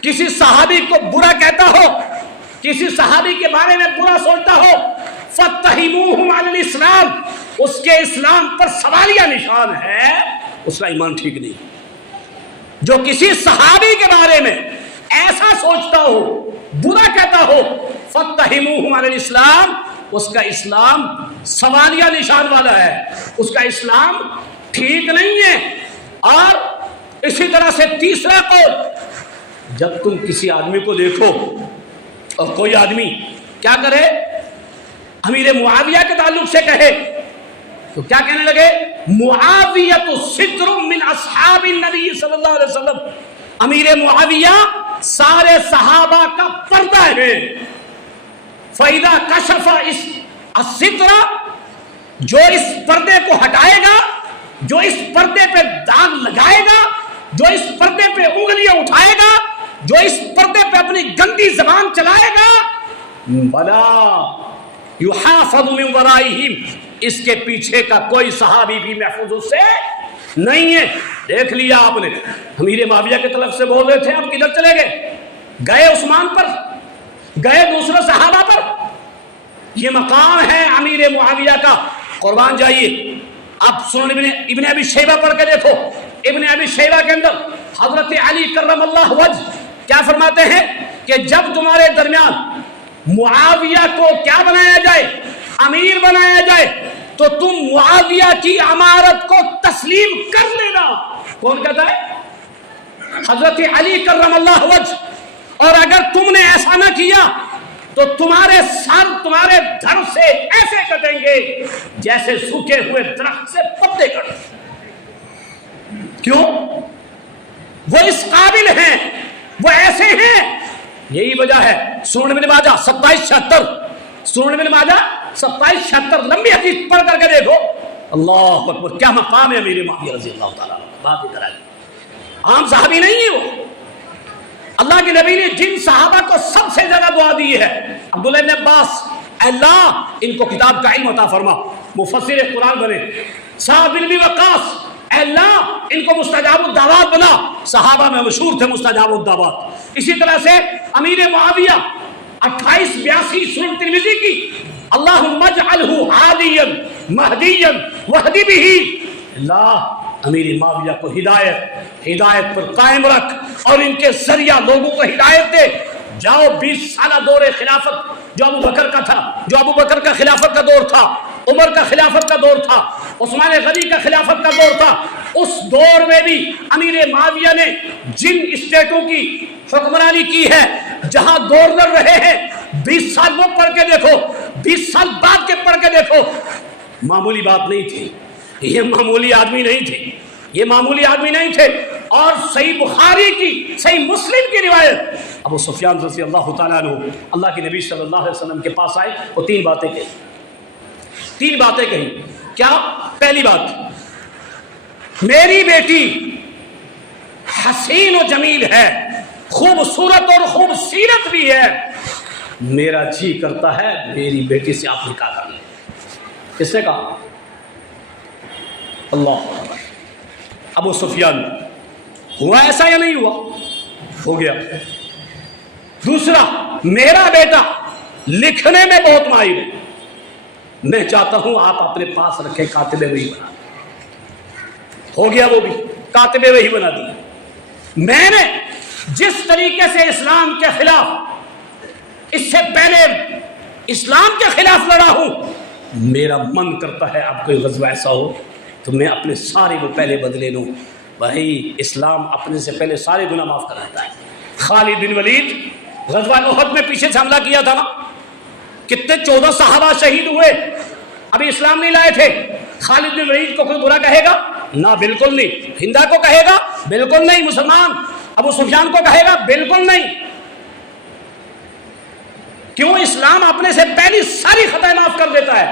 کسی صحابی کو برا کہتا ہو، کسی صحابی کے بارے میں برا سوچتا ہو، فَاتَّهِمُوهُمْ عَلَى الْإِسْلَامِ، اس کے اسلام پر سوالیہ نشان ہے، اس کا ایمان ٹھیک نہیں۔ جو کسی صحابی کے بارے میں ایسا سوچتا ہو، برا کہتا ہو، فَاتَّهِمُوهُمْ عَلَى الْإِسْلَامِ، اس کا اسلام سوالیہ نشان والا ہے، اس کا اسلام ٹھیک نہیں ہے۔ اور اسی طرح سے تیسرا قول، جب تم کسی آدمی کو دیکھو اور کوئی آدمی کیا کرے، امیر معاویہ کے تعلق سے کہے، تو کیا کہنے لگے؟ معاویۃ ستر من اصحاب النبی صلی اللہ علیہ وسلم، امیر معاویہ سارے صحابہ کا پردہ ہے۔ فَإِذَا كَشَفَ الستر، جو اس پردے کو ہٹائے گا، جو اس پردے پہ داغ لگائے گا، جو اس پردے پہ انگلیاں اٹھائے گا، جو اس پردے پہ اپنی گندی زبان چلائے گا، بلا یحافظ من ورائہم، اس کے پیچھے کا کوئی صحابی بھی محفوظ اس سے نہیں ہے۔ دیکھ لیا آپ نے، امیر معاویہ کی طرف سے بول رہے تھے، آپ کدھر چلے گئے؟ گئے عثمان پر، گئے دوسرے صحابہ پر۔ یہ مقام ہے امیر معاویہ کا، قربان جائیے۔ اب سنن ابن ابی شیبہ پڑھ کے دیکھو، ابن ابی شیبہ کے اندر حضرت علی کرم اللہ وجہ کیا فرماتے ہیں کہ جب تمہارے درمیان معاویہ کو کیا بنایا جائے، امیر بنایا جائے، تو تم معاویہ کی امارت کو تسلیم کر لینا۔ کون کہتا ہے؟ حضرت علی کرم اللہ وجہ۔ اور اگر تم نے ایسا نہ کیا تو تمہارے سر تمہارے دھڑ سے ایسے کٹیں گے جیسے سوکھے ہوئے درخت سے پتے کٹتے۔ کیوں؟ وہ اس قابل ہیں، وہ ایسے ہیں۔ یہی وجہ ہے سنن ابن ماجہ 2776، سنن ابن ماجہ 2776 لمبی حدیث پڑھ کر کے دیکھو۔ اللہ اکبر، کیا مقام ہے امیر معاویہ رضی اللہ تعالیٰ۔ بات ادھر آئی، عام صحابی نہیں ہے وہ۔ اللہ کے نبی نے جن صحابہ کو سب سے زیادہ دعا دی ہے، عبداللہ ابن عباس، اللہ ان کو کتاب کا علم عطا فرما، مفسر قرآن بنے۔ سعد بن ابی وقاص، اے اللہ ان کو مستجاب الدعوات بنا. صحابہ میں مشہور تھے مستجاب الدعوات. اسی طرح سے امیر معاویہ 2882 سنن ترمذی کی اللہم اجعلہ ہادیا مہدیا واہد بہ. اللہ امیر معاویہ کو ہدایت پر قائم رکھ اور ان کے ذریعہ لوگوں کو ہدایت دے. جاؤ 20 سالہ دور خلافت جو ابو بکر کا تھا، جو ابو بکر کا خلافت کا دور تھا، عمر کا خلافت کا دور تھا، عثمان غنی کا خلافت کا دور تھا، اس دور میں بھی امیر معاویہ نے جن اسٹیٹوں کی حکمرانی کی ہے، جہاں گورنر رہے ہیں، 20 سال وہ پڑھ کے دیکھو، 20 سال بعد کے پڑھ کے دیکھو. معمولی بات نہیں تھی، یہ معمولی آدمی نہیں تھے، یہ معمولی آدمی نہیں تھے. اور صحیح بخاری کی، صحیح مسلم کی روایت، ابو سفیان رضی اللہ تعالیٰ عنہ اللہ کے نبی صلی اللہ علیہ وسلم کے پاس آئے اور تین باتیں کہیں. کیا؟ پہلی بات، میری بیٹی حسین و جمیل ہے، خوبصورت اور خوبصیرت بھی ہے، میرا جی کرتا ہے میری بیٹی سے آپ نکاح کر لیں. کس نے کہا؟ اللہ اکبر. ابو سفیان، ہوا ایسا یا نہیں ہوا؟ ہو گیا. دوسرا، میرا بیٹا لکھنے میں بہت ماہر ہے، میں چاہتا ہوں آپ اپنے پاس رکھیں، کاتب وحی بنا دیں. ہو گیا، وہ بھی کاتب وحی بنا دیا. میں نے جس طریقے سے اسلام کے خلاف اس سے پہلے اسلام کے خلاف لڑا ہوں، میرا من کرتا ہے اب کوئی غزوہ ایسا ہو تو میں اپنے سارے وہ پہلے بدلے لوں. بھائی اسلام اپنے سے پہلے سارے گناہ معاف کر دیتا ہے. خالد بن ولید غزوہ احد میں پیچھے سے حملہ کیا تھا نا، کتنے 14 صحابہ شہید ہوئے، ابھی اسلام نہیں لائے تھے. خالد بن ولید کو کوئی برا کہے گا؟ نہ، بالکل نہیں. ہندا کو کہے گا؟ بالکل نہیں. مسلمان ابو سفیان کو کہے گا؟ بالکل نہیں. کیوں؟ اسلام اپنے سے پہلی ساری خطائیں معاف کر دیتا ہے.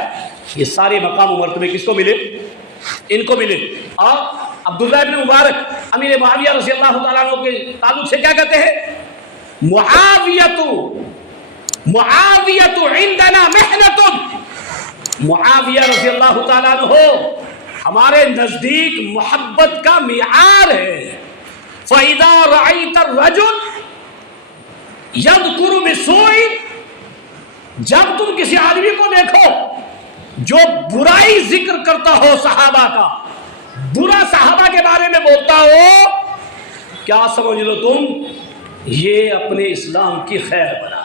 یہ سارے مقام و مرتبے کس کو ملے؟ ان کو ملے. اور عبداللہ ابن مبارک امیر معاویہ رضی اللہ تعالیٰ عنہ کے تعلق سے کیا کہتے ہیں؟ معاویت عندنا محنت. معاویہ رضی اللہ تعالیٰ عنہ ہمارے نزدیک محبت کا معیار ہے. فَإِذَا رَأَيْتَ الرَّجُلَ يَذْكُرُ بِسُوءٍ، جب تم کسی آدمی کو دیکھو جو برائی ذکر کرتا ہو صحابہ کا، برا صحابہ کے بارے میں بولتا ہو، کیا سمجھ لو تم؟ یہ اپنے اسلام کی خیر بنا،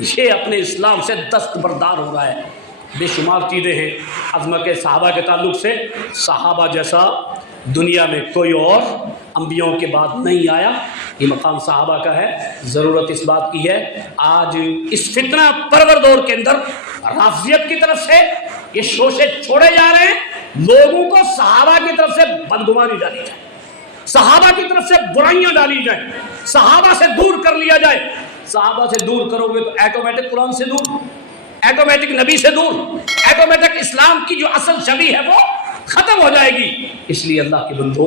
یہ اپنے اسلام سے دستبردار ہو رہا ہے. بے شمار چیزیں ہیں عظمت کے صحابہ کے تعلق سے. صحابہ جیسا دنیا میں کوئی اور انبیاءوں کے بعد نہیں آیا. یہ مقام صحابہ کا ہے. ضرورت اس بات کی ہے، آج اس فتنہ پرور دور کے اندر رافضیت کی طرف سے یہ شوشے چھوڑے جا رہے ہیں. لوگوں کو صحابہ کی طرف سے بدگمانی ڈالی جائے، صحابہ کی طرف سے برائیاں ڈالی جائیں، صحابہ سے دور کر لیا جائے. صحابہ سے دور کرو گے تو ایٹومیٹک قرآن سے دور، ایٹومیٹک نبی سے دور، ایٹومیٹک اسلام کی جو اصل شبیہ ہے وہ ختم ہو جائے گی. اس لیے اللہ کے بندو،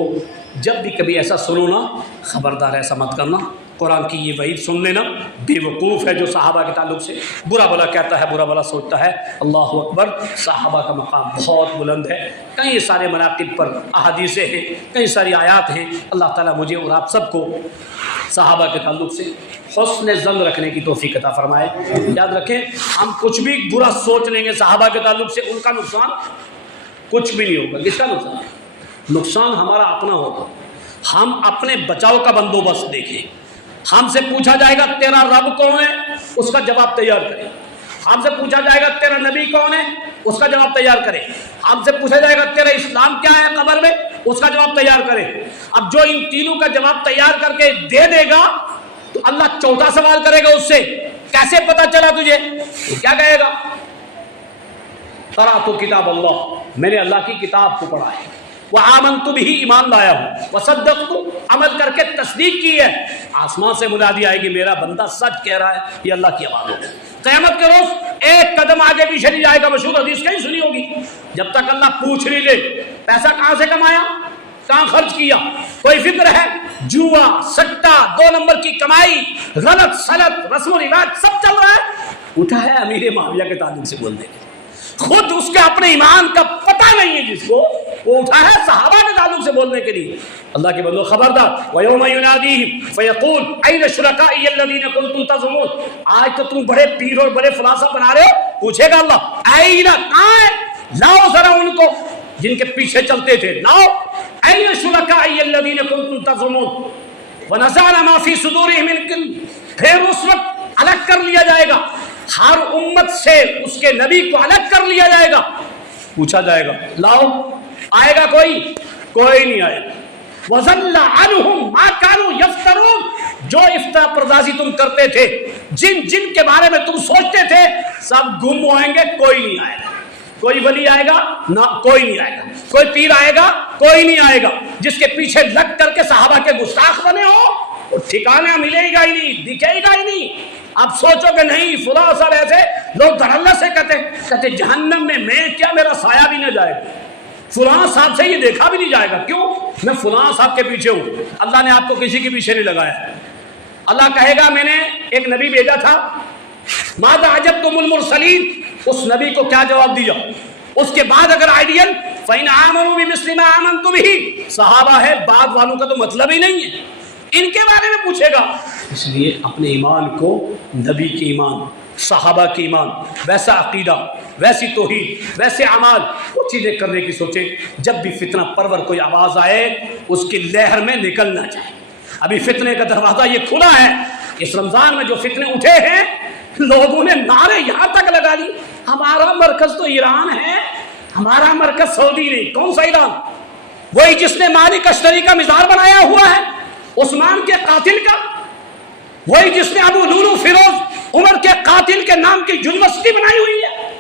جب بھی کبھی ایسا سنو نا، خبردار ایسا مت کرنا. قرآن کی یہ وعید سن لینا. بے وقوف ہے جو صحابہ کے تعلق سے برا بلا کہتا ہے، برا بلا سوچتا ہے. اللہ اکبر. صحابہ کا مقام بہت بلند ہے. کئی سارے مناقب پر احادیثیں ہیں، کئی ساری آیات ہیں. اللہ تعالیٰ مجھے اور آپ سب کو صحابہ کے تعلق سے حسن ظن رکھنے کی توفیق عطا فرمائے. یاد رکھیں، ہم کچھ بھی برا سوچ لیں گے صحابہ کے تعلق سے، ان کا نقصان کچھ بھی نہیں ہوگا. کس کا نقصان؟ نقصان ہمارا اپنا ہوگا. ہم اپنے بچاؤ کا بندوبست دیکھیں. ہم سے پوچھا جائے گا تیرا رب کون ہے، اس کا جواب تیار کریں. ہم سے پوچھا جائے گا تیرا نبی کون ہے، اس کا جواب تیار کریں. ہم سے پوچھا جائے گا تیرا اسلام کیا ہے قبر میں، اس کا جواب تیار کریں. اب جو ان تینوں کا جواب تیار کر کے دے دے گا تو اللہ چوتھا سوال کرے گا اس سے، کیسے پتا چلا تجھے؟ تو کیا کہے گا؟ قرأت کتاب اللہ، میں نے اللہ کی کتاب کو پڑھا ہے. وآمنت بہ، ایمان لایا ہوں. وصدقت، عمل کر کے تصدیق کی ہے. آسمان سے منادی آئے گی میرا بندہ سچ کہہ رہا ہے. یہ اللہ کی آواز ہے. قیامت کے روز ایک قدم آگے پیچھے نہیں جائے گا. مشہور حدیث کہیں سنی ہوگی، جب تک اللہ پوچھ نہیں لے پیسہ کہاں سے کمایا، کہاں خرچ کیا. کوئی فکر ہے؟ جوا، سٹا، 2 نمبر کی کمائی، غلط سلط، رسم و رواج سب چل رہا ہے. اٹھا ہے امیر معاویہ کے تعلق سے بول دے. خود اس کے اپنے ایمان کا پتہ نہیں ہے جس کو، وہ اٹھا ہے صحابہ کے تعلق سے بولنے کے لیے۔ اللہ کے بندو خبردار، وَيَوْمَ يُنَادِيهِمْ فَيَقُولُ أَيْنَ شُرَكَائِيَ الَّذِينَ كُنتُمْ تَزْعُمُونَ۔ آج تو تم بڑے پیر اور بڑے فلاسفہ بنا رہے ہو، پوچھے گا اللہ أَيْنَ، کہاں ہے؟ لاؤ ذرا ان کو جن کے پیچھے چلتے تھے، لاؤ۔ أَيْنَ شُرَكَائِيَ الَّذِينَ كُنتُمْ تَزْعُمُونَ وَنَزَعْنَا مَا فِي صُدُورِهِمْ مِنْ غِلٍّ۔ پھر اس وقت الگ کر لیا جائے گا، ہر امت سے اس کے نبی کو الگ کر لیا جائے گا، پوچھا جائے گا لاؤ، آئے گا کوئی نہیں آئے گا۔ وَضَلَّ عَنْهُمْ مَا كَانُوا يَفْتَرُونَ، جو افترا پردازی تم کرتے تھے، جن کے بارے میں تم سوچتے تھے، سب گم ہوئیں گے، کوئی نہیں آئے گا۔ کوئی ولی آئے گا نہ، کوئی نہیں آئے گا۔ کوئی پیر آئے گا، کوئی نہیں آئے گا۔ جس کے پیچھے لگ کر کے صحابہ کے گستاخ بنے ہو، وہ ٹھکانہ ملے گا ہی نہیں، دکھے گا ہی نہیں۔ اب سوچو کہ نہیں فلاں صاحب ایسے، لوگ دھڑ اللہ سے کہتے جہنم میں کیا میرا سایہ بھی نہ جائے گا، فلاں صاحب سے یہ دیکھا بھی نہیں جائے گا، کیوں؟ میں فلاں صاحب کے پیچھے ہوں۔ اللہ نے آپ کو کسی کے پیچھے نہیں لگایا۔ اللہ کہے گا میں نے ایک نبی بھیجا تھا، ماذا عجبتم المرسلین، اس نبی کو کیا جواب دیا؟ اس کے بعد اگر آئیڈیل فَإِنْ آمَنُوا بِمِثْلِ مَا آمَنْتُ بِهِ، صحابہ ہے، بعد والوں کا تو مطلب ہی نہیں ہے، ان کے بارے میں پوچھے گا۔ اس لیے اپنے ایمان کو نبی کے ایمان، صحابہ کے ایمان، ویسا عقیدہ، ویسی توحید، ویسے اعمال، وہ چیزیں کرنے کی سوچیں۔ جب بھی فتنہ پرور کوئی آواز آئے اس کی لہر میں نکل نہ جائے۔ ابھی فتنے کا دروازہ یہ کھلا ہے۔ اس رمضان میں جو فتنے اٹھے ہیں، لوگوں نے نعرے یہاں تک لگا دی، ہمارا مرکز تو ایران ہے، ہمارا مرکز سعودی نہیں۔ کون سا ایران؟ وہی جس نے مالک اشتری کا مزار بنایا ہوا ہے، عثمان کے قاتل کا، وہی جس نے ابو لولو فیروز عمر کے قاتل کے نام کی یونیورسٹی بنائی ہوئی ہے،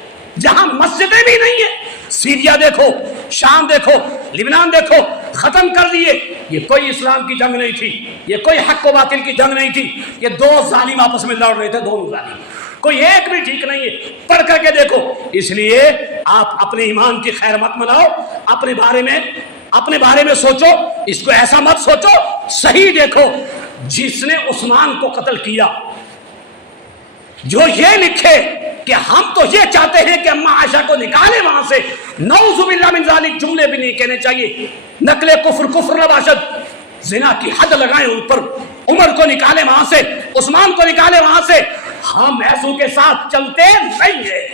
جہاں مسجدیں بھی نہیں ہیں۔ سیریا دیکھو، شام دیکھو، لبنان دیکھو، ختم کر دیے۔ یہ کوئی اسلام کی جنگ نہیں تھی، یہ کوئی حق و باطل کی جنگ نہیں تھی، یہ دو ظالم آپس میں لڑ رہے تھے، دونوں ظالم، کوئی ایک بھی ٹھیک نہیں ہے۔ پڑھ کر کے دیکھو۔ اس لیے آپ اپنے ایمان کی خیر مت مناؤ، اپنے بارے میں سوچو، اس کو ایسا مت سوچو، صحیح دیکھو۔ جس نے عثمان کو قتل کیا، جو یہ لکھے کہ ہم تو یہ چاہتے ہیں کہ اماں عائشہ کو نکالے وہاں سے، نعوذ باللہ من ذالک جملے بھی نہیں کہنے چاہیے۔ نقل کفر نباشد، زنا کی حد لگائیں ان پر، عمر کو نکالے وہاں سے، عثمان کو نکالے وہاں سے۔ ہم ایسوں کے ساتھ چلتے نہیں ہیں،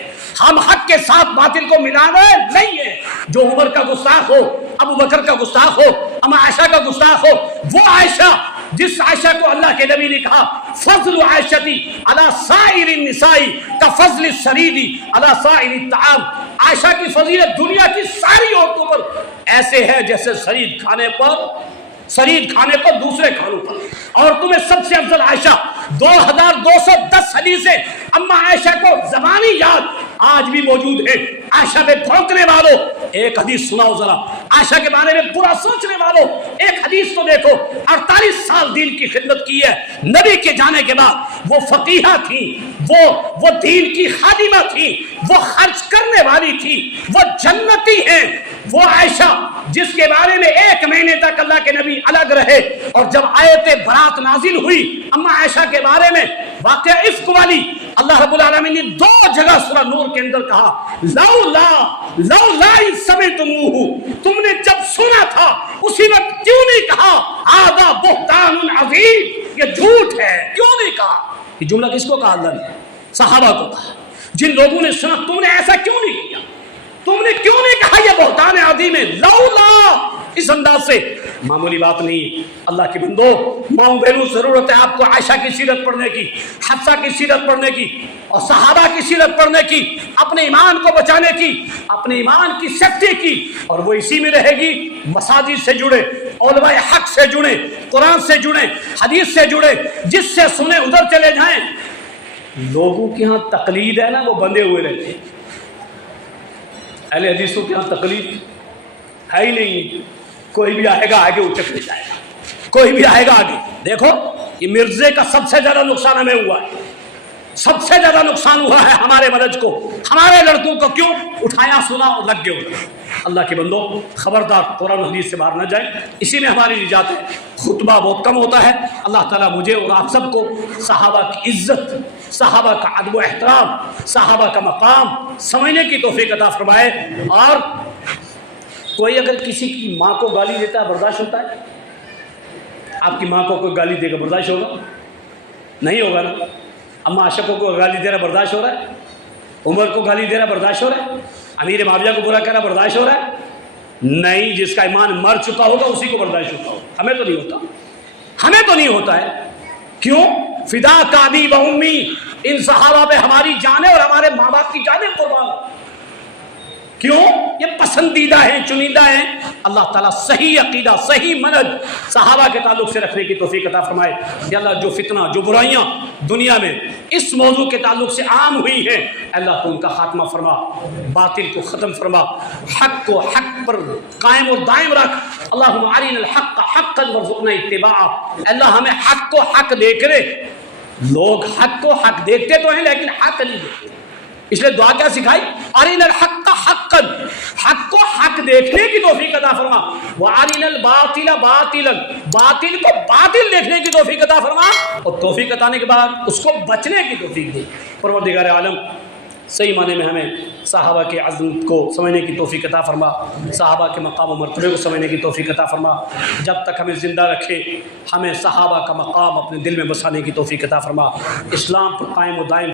ہم حق کے ساتھ باطل کو ملانے نہیں ہیں۔ جو عمر کا گستاخ ہو، ابو بکر کا گستاخ ہو، اماں عائشہ کا گستاخ ہو، وہ عائشہ جس عائشہ کو اللہ کے نبی نے کہا فضل عائشتی علی سائر النساء کفضل السرید علی سائر الطعام، عائشہ کی فضیلت دنیا کی ساری عورتوں پر ایسے ہے جیسے سرید کھانے پر دوسرے کھانوں پر۔ عورتوں میں سب سے افضل عائشہ۔ 2210 حدیثیں اما عائشہ کو زبانی یاد آج بھی موجود ہے۔ عائشہ پہ بھونکنے والوں ایک حدیث سناؤ ذرا، عائشہ کے بارے میں برا سوچنے والوں ایک حدیث تو دیکھو۔ 48 سال دین کی خدمت کی ہے، نبی کے جانے کے بعد وہ فقیہہ تھی، وہ دین کی خادمہ تھی، وہ خرچ کرنے والی تھی، وہ جنتی ہیں۔ وہ عائشہ جس کے بارے میں 1 مہینے تک اللہ کے نبی الگ رہے، اور جب آیت برات نازل ہوئی اما عائشہ کے بارے میں، واقعہ افک والی، اللہ رب العالمین نے 2 جگہ سورہ نور کے اندر کہا لولا اذ سمعتموہ، تم نے جب سنا تھا اسی وقت کیوں نہیں کہا ھذا بہتان عظیم، یہ جھوٹ ہے؟ کیوں نہیں کہا؟ یہ جملہ کس کو کہا؟ اللہ نے صحابہ کو کہا۔ جن لوگوں نے سنا تم نے ایسا کیوں نہیں کیا، تم نے کیوں نہیں کہا یہ بہتان عظیم ہے؟ لولا، اس انداز سے معمولی بات نہیں۔ اللہ کے بندو، ماؤں بہنوں، ضرورت ہے آپ کو عائشہ کی سیرت پڑھنے کی، حفصہ کی سیرت پڑھنے کی، اور صحابہ کی سیرت پڑھنے کی، اپنے ایمان کو بچانے کی، اپنے ایمان کی سیفٹی کی۔ اور وہ اسی میں رہے گی، مساجد سے جڑے، علماء حق سے جڑے، قرآن سے جڑے، حدیث سے جڑے، جس سے سنے ادھر چلے جائیں۔ لوگوں کے ہاں تقلید ہے نا، وہ بندے ہوئے رہتے ہیں۔ اہل حدیثوں کے ہاں تقلید ہے ہی نہیں۔ کوئی بھی آئے گا آگے اچک لے جائے گا، کوئی بھی آئے گا آگے۔ دیکھو یہ مرزے کا سب سے زیادہ نقصان ہمیں ہوا ہے، سب سے زیادہ نقصان ہوا ہے ہمارے مدد کو، ہمارے لڑکوں کو۔ کیوں؟ اٹھایا، سنا اور لگ گئے ادھر۔ اللہ کے بندو خبردار، قرآن حدیث سے باہر نہ جائیں، اسی میں ہماری نجات ہے۔ خطبہ بہت کم ہوتا ہے۔ اللہ تعالیٰ مجھے اور آپ سب کو صحابہ کی عزت، صحابہ کا ادب و احترام، صحابہ کا مقام سمجھنے کی توفیق عطا فرمائے، اور کوئی اگر کسی کی ماں کو گالی دیتا ہے برداشت ہوتا ہے؟ آپ کی ماں کو کوئی گالی دے گا برداشت ہوگا؟ نہیں ہوگا نا۔ اما عاشقوں کو گالی دے رہا برداشت ہو رہا ہے؟ عمر کو گالی دے رہا برداشت ہو رہا ہے؟ امیر معاویہ کو برا کہہ رہا برداشت ہو رہا ہے؟ نہیں، جس کا ایمان مر چکا ہوگا اسی کو برداشت ہوتا ہوگا۔ ہمیں تو نہیں ہوتا، ہمیں تو نہیں ہوتا ہے۔ کیوں؟ فدا کا ابی و امی، ان صحابہ پہ ہماری جانیں اور ہمارے ماں باپ کی جانیں قربان۔ کیوں؟ یہ پسندیدہ ہیں، چنیدہ ہیں۔ اللہ تعالیٰ صحیح عقیدہ، صحیح منہج صحابہ کے تعلق سے رکھنے کی توفیق عطا فرمائے۔ یا اللہ جو فتنہ، جو برائیاں دنیا میں اس موضوع کے تعلق سے عام ہوئی ہیں، اللہ تو ان کا خاتمہ فرما، باطل کو ختم فرما، حق کو حق پر قائم اور دائم رکھ۔ اللہم ارنا الحق حقا وارزقنا اتباعہ۔ اللہ ہمیں حق کو حق دیکھ رہے، لوگ حق کو حق دیکھتے تو ہیں لیکن حق نہیں دیکھتے، اس لیے دعا کیا سکھائی؟ ارنا الحق حقا، حق کو حق دیکھنے کی توفیق عطا فرما، وارنا الباطل باطلا، باطل کو باطل دیکھنے کی توفیق عطا فرما، اور توفیق عطا کے بعد اس کو بچنے کی توفیق دے۔ پروردگار عالم صحیح معنی میں ہمیں صحابہ کے عظمت کو سمجھنے کی توفیق عطا فرما، صحابہ کے مقام و مرتبے کو سمجھنے کی توفیق عطا فرما۔ جب تک ہمیں زندہ رکھے ہمیں صحابہ کا مقام اپنے دل میں بسانے کی توفیق عطا فرما، اسلام پر قائم و دائم